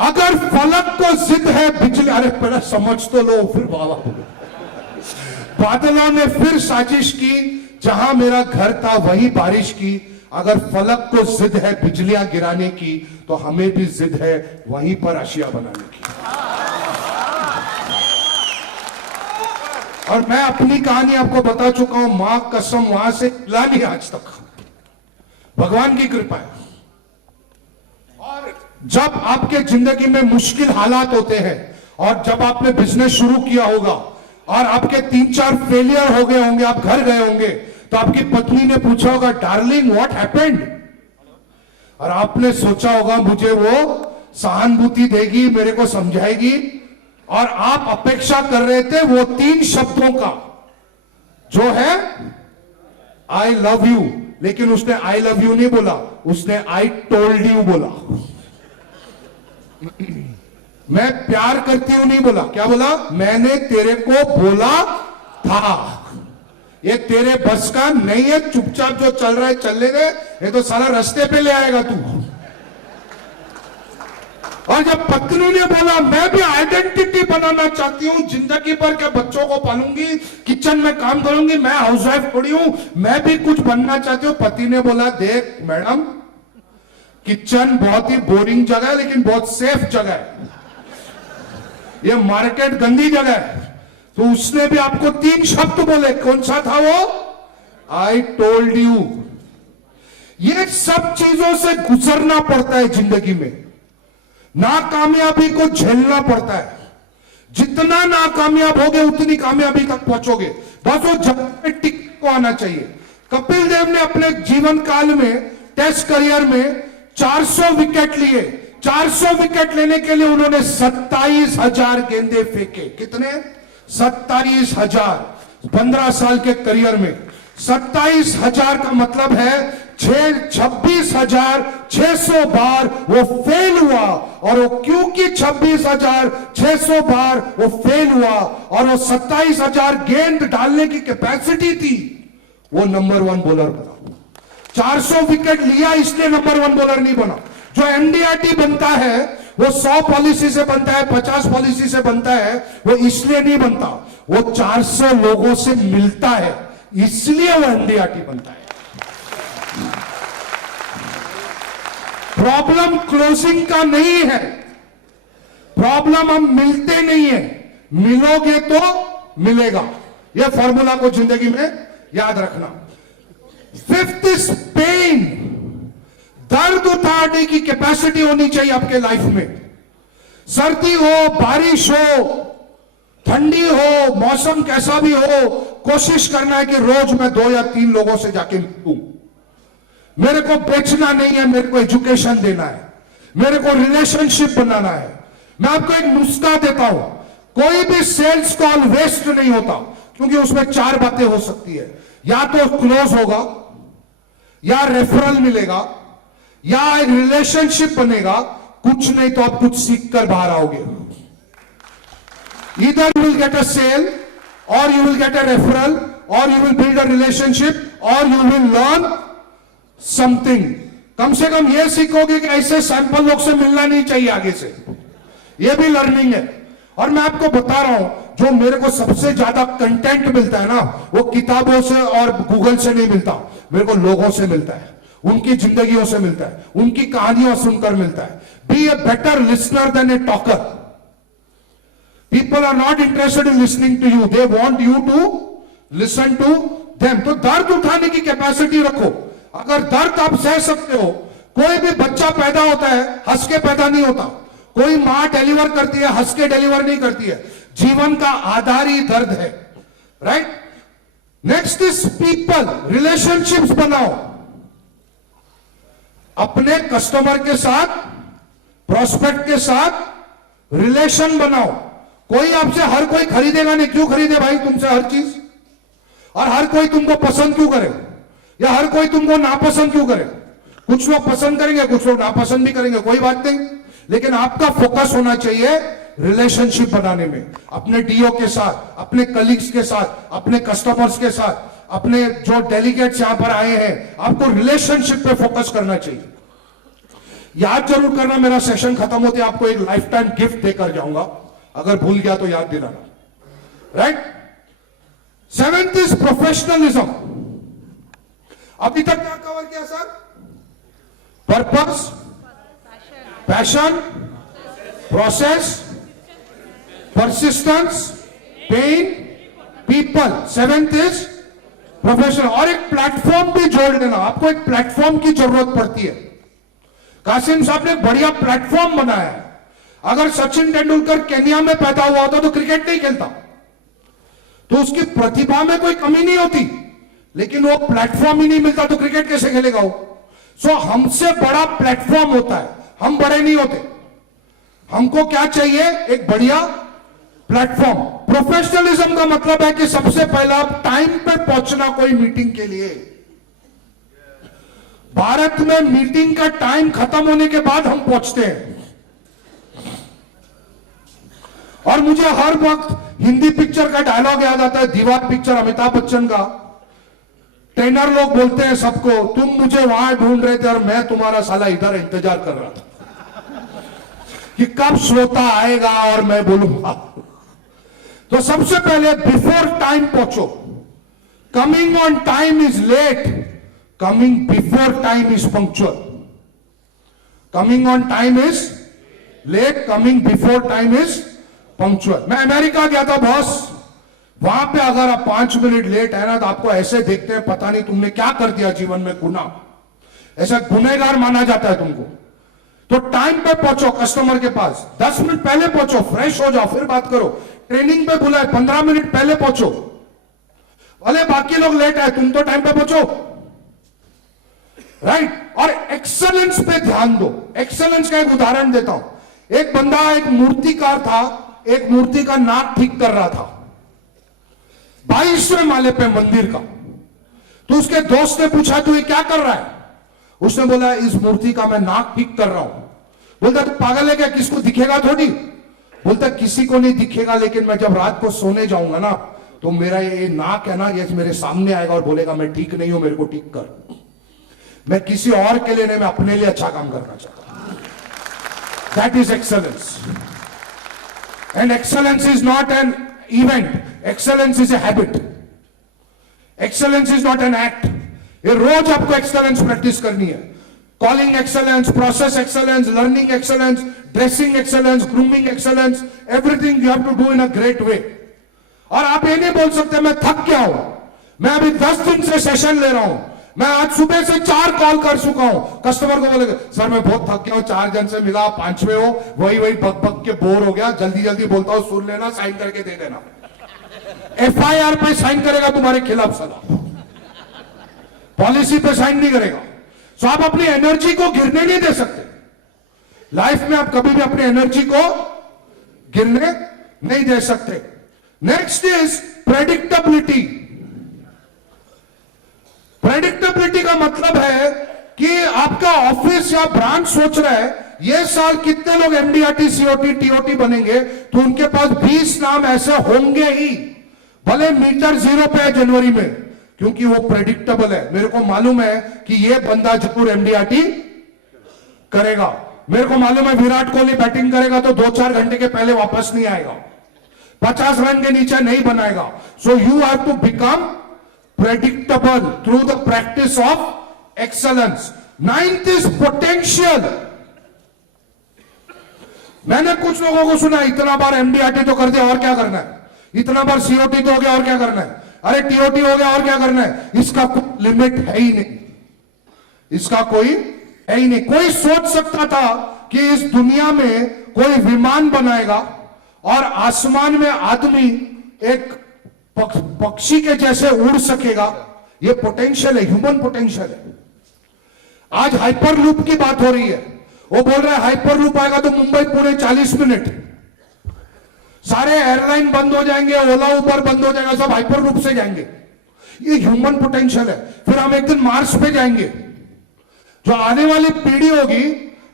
अगर फलक को जिद है बिजली, अरे पहले समझ तो लो फिर बाबा। बादलों ने फिर साजिश की, जहां मेरा घर था वहीं बारिश की। अगर फलक को जिद है बिजलियां गिराने की, तो हमें भी जिद है वहीं पर आशिया बनाने की। और मैं अपनी कहानी आपको बता चुका हूं, मां कसम, वहां से हिला नहीं आज तक, भगवान की कृपा है। और जब आपके जिंदगी में मुश्किल हालात होते हैं, और जब आपने बिजनेस शुरू किया होगा और आपके 3-4 फेलियर हो गए होंगे, आप घर गए होंगे, तो आपकी पत्नी ने पूछा होगा, डार्लिंग व्हाट हैपेंड, और आपने सोचा होगा मुझे वो सहानुभूति देगी, मेरे को समझाएगी, और आप अपेक्षा कर रहे थे वो 3 शब्दों का, जो है आई लव यू। लेकिन उसने आई लव यू नहीं बोला, उसने आई टोल्ड यू बोला। मैं प्यार करती हूं नहीं बोला, क्या बोला? मैंने तेरे को बोला था, ये तेरे बस का नहीं है, चुपचाप जो चल रहा है चलने दे, ये तो साला रास्ते पे ले आएगा तू। और जब पत्नी ने बोला मैं भी आइडेंटिटी बनाना चाहती हूं, जिंदगी भर के बच्चों को पालूंगी, किचन में काम करूंगी, मैं हाउसवाइफ थोड़ी हूं, मैं भी कुछ बनना चाहती हूं, पति ने बोला देख मैडम, किचन बहुत ही बोरिंग जगह है लेकिन बहुत सेफ जगह है, ये मार्केट गंदी जगह है। तो उसने भी आपको 3 शब्द बोले, कौन सा था वो? I told you. ये सब चीजों से गुजरना पड़ता है जिंदगी में, नाकामयाबी को झेलना पड़ता है। जितना नाकामयाब होगे उतनी कामयाबी तक पहुंचोगे, बस वो जगह पे टिक को आना चाहिए। कपिल देव ने अपने जीवन काल में, टेस्ट करियर में 400 विकेट लिए। 400 विकेट लेने के लिए उन्होंने 27,000 गेंदे फेंके। कितने? 27,000। 15 साल के करियर में 27,000 का मतलब है 26,600 बार वो फेल हुआ। और वो क्योंकि 26,600 बार वो फेल हुआ और वो 27,000 गेंद डालने की कैपेसिटी थी, वो नंबर 1 बॉलर बना। 400 विकेट लिया इसलिए नंबर 1 बॉलर नहीं बना। जो एनडीआरटी बनता है वो 100 पॉलिसी से बनता है, 50 पॉलिसी से बनता है, वो इसलिए नहीं बनता, वो 400 लोगों से मिलता है, इसलिए वो एनडीआरटी बनता है। प्रॉब्लम क्लोजिंग का नहीं है, प्रॉब्लम हम मिलते नहीं है, मिलोगे तो मिलेगा। यह फॉर्मूला को जिंदगी में याद रखना। 5th is pen. दर्द उठाने की कैपेसिटी होनी चाहिए आपके लाइफ में। सर्दी हो, बारिश हो, ठंडी हो, मौसम कैसा भी हो, कोशिश करना है कि रोज मैं 2 या 3 लोगों से जाके मिलूं। मेरे को बेचना नहीं है, मेरे को एजुकेशन देना है, मेरे को रिलेशनशिप बनाना है। मैं आपको एक नुस्खा देता हूं, कोई भी सेल्स कॉल वेस्ट नहीं होता, क्योंकि उसमें 4 बातें हो सकती है। या तो क्लोज होगा, या रेफरल मिलेगा, या एक रिलेशनशिप बनेगा, कुछ नहीं तो आप कुछ सीख कर बाहर आओगे। Either you will get a sale, और you will get a referral, और you will build a relationship, और यू विल लर्न समथिंग। कम से कम यह सीखोगे कि ऐसे सैंपल लोग से मिलना नहीं चाहिए आगे से, यह भी लर्निंग है। और मैं आपको बता रहा हूं, जो मेरे को सबसे ज्यादा कंटेंट मिलता है ना, वो किताबों से और गूगल से नहीं मिलता, मेरे को लोगों से मिलता है, उनकी जिंदगियों से मिलता है, उनकी कहानियों सुनकर मिलता है। Be a better listener than a talker. People are not interested in listening to you, they want you to listen to them. तो दर्द उठाने की कैपेसिटी रखो। अगर दर्द आप सह सकते हो, कोई भी बच्चा पैदा होता है हंस के पैदा नहीं होता, कोई मां डिलीवर करती है हंस के डिलीवर नहीं करती है। जीवन का आधार ही दर्द है, right? Next is people. Relationships बनाओ अपने कस्टमर के साथ, प्रोस्पेक्ट के साथ रिलेशन बनाओ। कोई आपसे हर कोई खरीदेगा नहीं, क्यों खरीदे भाई तुमसे हर चीज? और हर कोई तुमको पसंद क्यों करे, या हर कोई तुमको नापसंद क्यों करे? कुछ लोग पसंद करेंगे, कुछ लोग नापसंद भी करेंगे, कोई बात नहीं, लेकिन आपका फोकस होना चाहिए रिलेशनशिप बनाने में, अपने डीओ के साथ, अपने कलीग्स के साथ, अपने कस्टमर्स के साथ, अपने जो डेलीगेट्स यहां पर आए हैं, आपको रिलेशनशिप पे फोकस करना चाहिए। याद जरूर करना, मेरा सेशन खत्म होते आपको एक लाइफ टाइम गिफ्ट देकर जाऊंगा, अगर भूल गया तो याद दिलाना, राइट? 7th is professionalism. अभी तक क्या कवर किया sir? Purpose, passion, process, persistence, pain, people. Seventh is professional. और एक प्लेटफॉर्म भी जोड़ देना, आपको एक प्लेटफॉर्म की जरूरत पड़ती है। कासिम साहब ने एक बढ़िया प्लेटफॉर्म बनाया है। अगर सचिन तेंदुलकर केन्या में पैदा हुआ होता तो क्रिकेट नहीं खेलता, तो उसकी प्रतिभा में कोई कमी नहीं होती, लेकिन वो प्लेटफॉर्म ही नहीं मिलता तो क्रिकेट कैसे खेलेगा वो। सो हमसे बड़ा प्लेटफॉर्म होता है, हम बड़े नहीं होते। हमको क्या चाहिए? एक बढ़िया प्लेटफॉर्म। प्रोफेशनलिज्म का मतलब है कि सबसे पहला टाइम पे पहुंचना कोई मीटिंग के लिए। भारत में मीटिंग का टाइम खत्म होने के बाद हम पहुंचते हैं। और मुझे हर वक्त हिंदी पिक्चर का डायलॉग याद आता है, दीवार पिक्चर अमिताभ बच्चन का। ट्रेनर लोग बोलते हैं सबको, तुम मुझे वहां ढूंढ रहे थे और मैं तुम्हारा साला इधर इंतजार कर रहा था कि कब श्रोता आएगा और मैं बोलूंगा। तो सबसे पहले बिफोर टाइम पहुंचो। Coming on time is late, coming before time is punctual. Coming on time is late, coming before time is punctual. मैं अमेरिका गया था बॉस, वहां पे अगर आप 5 मिनट लेट है ना तो आपको ऐसे देखते हैं पता नहीं तुमने क्या कर दिया जीवन में, गुनाह, ऐसा गुनहगार माना जाता है तुमको। तो टाइम पे पहुंचो कस्टमर के पास, 10 मिनट पहले पहुंचो, फ्रेश हो जाओ फिर बात करो। ट्रेनिंग पे बुलाए 15 मिनट पहले पहुंचो, भले बाकी लोग लेट आए, तुम तो टाइम पे पहुंचो, राइट। और एक्सेलेंस पे ध्यान दो। एक्सेलेंस का एक उदाहरण देता हूं। एक बंदा, एक मूर्तिकार था, एक मूर्ति का नाक ठीक कर रहा था 22वें माले पे मंदिर का। तो उसके दोस्त ने पूछा तू ये क्या कर रहा है? उसने बोला इस मूर्ति का मैं नाक ठीक कर रहा हूं। बोलता तू पागल है क्या, किसको दिखेगा थोड़ी? बोलता किसी को नहीं दिखेगा, लेकिन मैं जब रात को सोने जाऊंगा ना तो मेरा ये नाक है ना, ये मेरे सामने आएगा और बोलेगा मैं ठीक नहीं हूं, मेरे को ठीक कर। मैं किसी और के लिए नहीं, मैं अपने लिए अच्छा काम करना चाहता हूं। That is excellence. And excellence is not an event, excellence is a habit. Excellence is not an act. ये रोज आपको एक्सेलेंस प्रैक्टिस करनी है। Calling excellence, process excellence, learning excellence, dressing excellence, grooming excellence, everything you have to do in a great way. और आप ये नहीं बोल सकते मैं थक गया हूं, मैं अभी 10 दिन से सेशन ले रहा हूं, मैं आज सुबह से 4 कॉल कर चुका हूं। कस्टमर को बोलेगा सर मैं बहुत थक गया हूं, 4 जन से मिला, 5वें हो, वही बक बक के बोर हो गया, जल्दी जल्दी बोलता हूं, सुन लेना, साइन करके दे देना। FIR पे साइन करेगा तुम्हारे खिलाफ सलाह, पॉलिसी पे साइन नहीं करेगा। सो आप अपनी एनर्जी को गिरने नहीं दे सकते। लाइफ में आप कभी भी अपनी एनर्जी को गिरने नहीं दे सकते। Next is predictability. प्रेडिक्टेबिलिटी का मतलब है कि आपका ऑफिस या ब्रांच सोच रहा है ये साल कितने लोग MDRT, COT, TOT बनेंगे, तो उनके पास 20 नाम ऐसे होंगे ही, भले मीटर 0 पे है जनवरी में, क्योंकि वो प्रेडिक्टेबल है। मेरे को मालूम है कि ये बंदा जरूर MDRT करेगा। मेरे को मालूम है विराट कोहली बैटिंग करेगा तो 2-4 घंटे के पहले वापस नहीं आएगा, 50 रन के नीचे नहीं बनाएगा। So you have to become predictable through the practice of excellence. 9th is potential. मैंने कुछ लोगों को सुना इतना बार MDRT तो कर दिया और क्या करना है, इतना बार COT तो हो गया और क्या करना है, अरे TOT हो गया और क्या करना है। इसका कोई लिमिट है ही नहीं, इसका कोई है ही नहीं। कोई सोच सकता था कि इस दुनिया में कोई विमान बनाएगा और आसमान में आदमी एक पक्षी के जैसे उड़ सकेगा? ये पोटेंशियल है, ह्यूमन पोटेंशियल है। आज हाइपर लूप की बात हो रही है, वो बोल रहा है हाइपर लूप आएगा तो मुंबई पुणे 40 मिनट, सारे एयरलाइन बंद हो जाएंगे, ओला उबर बंद हो जाएगा, सब हाइपर लूप से जाएंगे। ये ह्यूमन पोटेंशियल है। फिर हम एक दिन मार्स पे जाएंगे। जो आने वाली पीढ़ी होगी,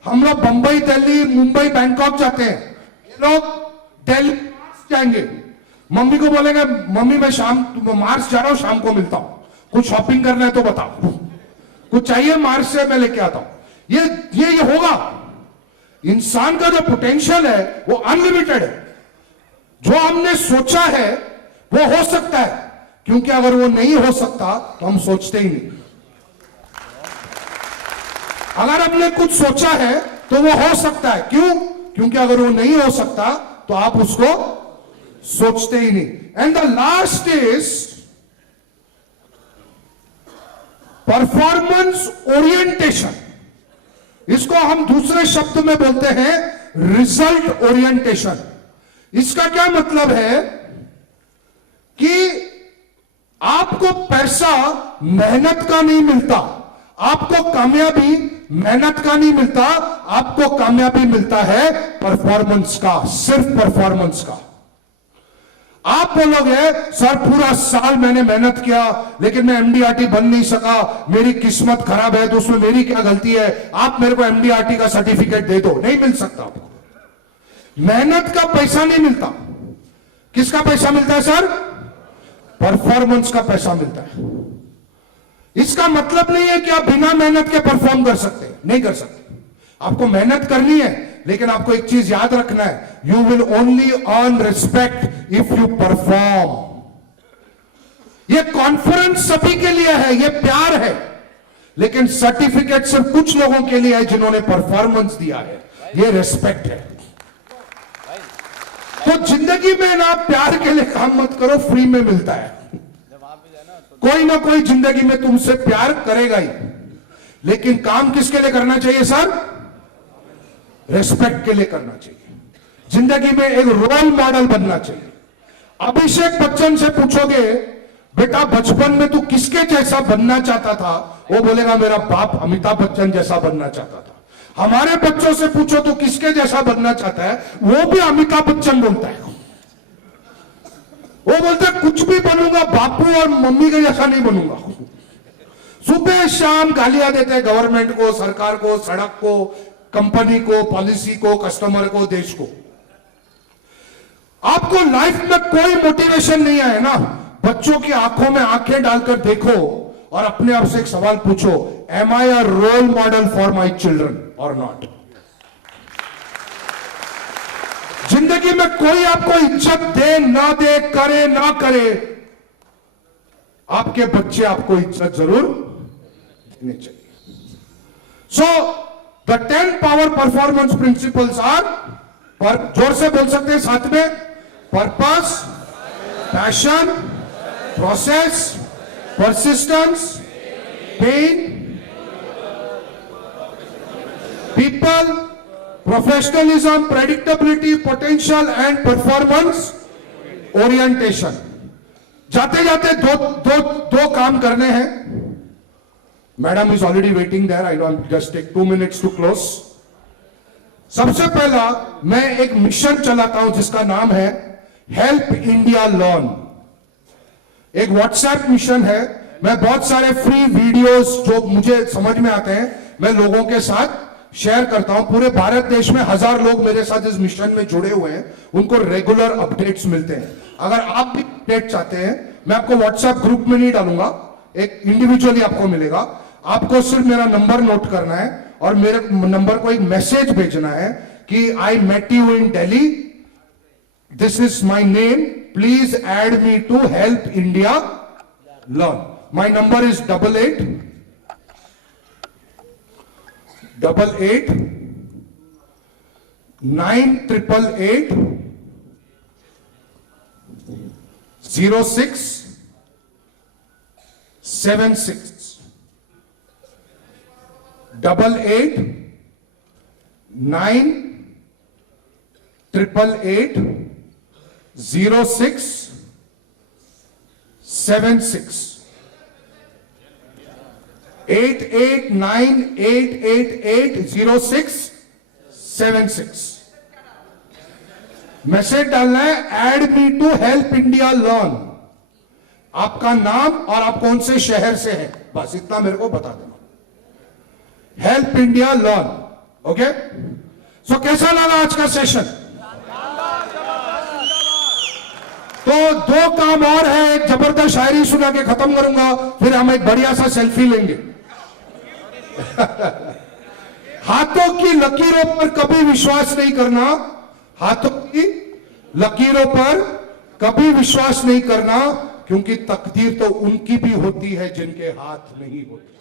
हम लोग बंबई, दिल्ली, मुंबई, बैंकॉक जाते हैं, ये लोग दिल्ली जाएंगे। मम्मी को बोलेंगे मम्मी मैं शाम मार्स जा रहा हूं, शाम को मिलता हूं, कुछ शॉपिंग करना है तो बताओ, कुछ चाहिए मार्स से मैं लेके आता हूं। ये होगा। इंसान का जो पोटेंशियल है वो अनलिमिटेड है। जो हमने सोचा है वो हो सकता है, क्योंकि अगर वो नहीं हो सकता तो हम सोचते ही नहीं। अगर हमने कुछ सोचा है तो वो हो सकता है। क्यों? क्योंकि अगर वो नहीं हो सकता तो आप उसको सोचते ही नहीं। And the last is performance orientation. इसको हम दूसरे शब्द में बोलते हैं रिजल्ट ओरिएंटेशन। इसका क्या मतलब है कि आपको पैसा मेहनत का नहीं मिलता, आपको कामयाबी मेहनत का नहीं मिलता, आपको कामयाबी मिलता है परफॉर्मेंस का, सिर्फ परफॉर्मेंस का। आप बोलोगे सर पूरा साल मैंने मेहनत किया लेकिन मैं एमडीआरटी बन नहीं सका, मेरी किस्मत खराब है, तो उसमें मेरी क्या गलती है, आप मेरे को एमडीआरटी का सर्टिफिकेट दे दो। नहीं मिल सकता आपको। मेहनत का पैसा नहीं मिलता। किसका पैसा मिलता है सर? परफॉर्मेंस का पैसा मिलता है। इसका मतलब नहीं है कि आप बिना मेहनत के परफॉर्म कर सकते हैं, नहीं कर सकते। आपको मेहनत करनी है, लेकिन आपको एक चीज याद रखना है, you will only earn respect if you perform. ये कॉन्फ्रेंस सभी के लिए है, ये प्यार है, लेकिन सर्टिफिकेट सिर्फ कुछ लोगों के लिए है जिन्होंने परफॉर्मेंस दिया है, ये रिस्पेक्ट है। तो जिंदगी में ना प्यार के लिए काम मत करो, फ्री में मिलता है। कोई ना कोई जिंदगी में तुमसे प्यार करेगा ही, लेकिन काम किसके लिए करना चाहिए सर? रिस्पेक्ट के लिए करना चाहिए। जिंदगी में एक रोल मॉडल बनना चाहिए। अभिषेक बच्चन से पूछोगे बेटा बचपन में तू किसके जैसा बनना चाहता था, वो बोलेगा मेरा बाप अमिताभ बच्चन जैसा बनना चाहता था। हमारे बच्चों से पूछो तो किसके जैसा बनना चाहता है, वो भी अमिताभ बच्चन बोलता है। वो बोलता है कुछ भी बनूंगा, बापू और मम्मी के जैसा नहीं बनूंगा। सुबह शाम गालियां देते हैं गवर्नमेंट को, सरकार को, सड़क को, कंपनी को, पॉलिसी को, कस्टमर को, देश को। आपको लाइफ में कोई मोटिवेशन नहीं आया ना, बच्चों की आंखों में आंखें डालकर देखो और अपने आप से एक सवाल पूछो, am I a role model for my children or not? जिंदगी में कोई आपको इज्जत दे ना दे, करे ना करे, आपके बच्चे आपको इज्जत जरूर देने चाहिए। So the 10 power performance principles are, पर जोर से बोल सकते हैं साथ में, purpose, passion, process, persistence, pain, people, professionalism, predictability, potential and performance orientation। जाते जाते दो काम करने हैं। Madam is already waiting there, I don't just take 2 minutes to close. सबसे पहला मैं एक मिशन चलाता हूं जिसका नाम है हेल्प इंडिया लर्न। एक व्हाट्सएप मिशन है। मैं बहुत सारे फ्री वीडियोस जो मुझे समझ में आते हैं मैं लोगों के साथ शेयर करता हूं। पूरे भारत देश में 1000 लोग मेरे साथ इस मिशन में जुड़े हुए हैं, उनको रेगुलर अपडेट्स मिलते हैं। अगर आप भी अपडेट चाहते हैं, मैं आपको व्हाट्सएप ग्रुप में नहीं डालूंगा, एक इंडिविजुअली आपको मिलेगा। आपको सिर्फ मेरा नंबर नोट करना है और मेरे नंबर को एक मैसेज भेजना है कि I met you in Delhi, this is my name, please add me to help India learn. My number is 88 988 0676 88 988 0676 8898880676। Message डालना है add me to help India learn, आपका नाम और आप कौन से शहर से हैं, बस इतना मेरे को बता देना। Help India learn, okay. So कैसा लगा आज का सेशन? तो 2 काम और है, एक जबरदस्त शायरी सुना के खत्म करूंगा, फिर हम एक बढ़िया सा सेल्फी लेंगे। हाथों की लकीरों पर कभी विश्वास नहीं करना, हाथों की लकीरों पर कभी विश्वास नहीं करना, क्योंकि तकदीर तो उनकी भी होती है जिनके हाथ नहीं होते।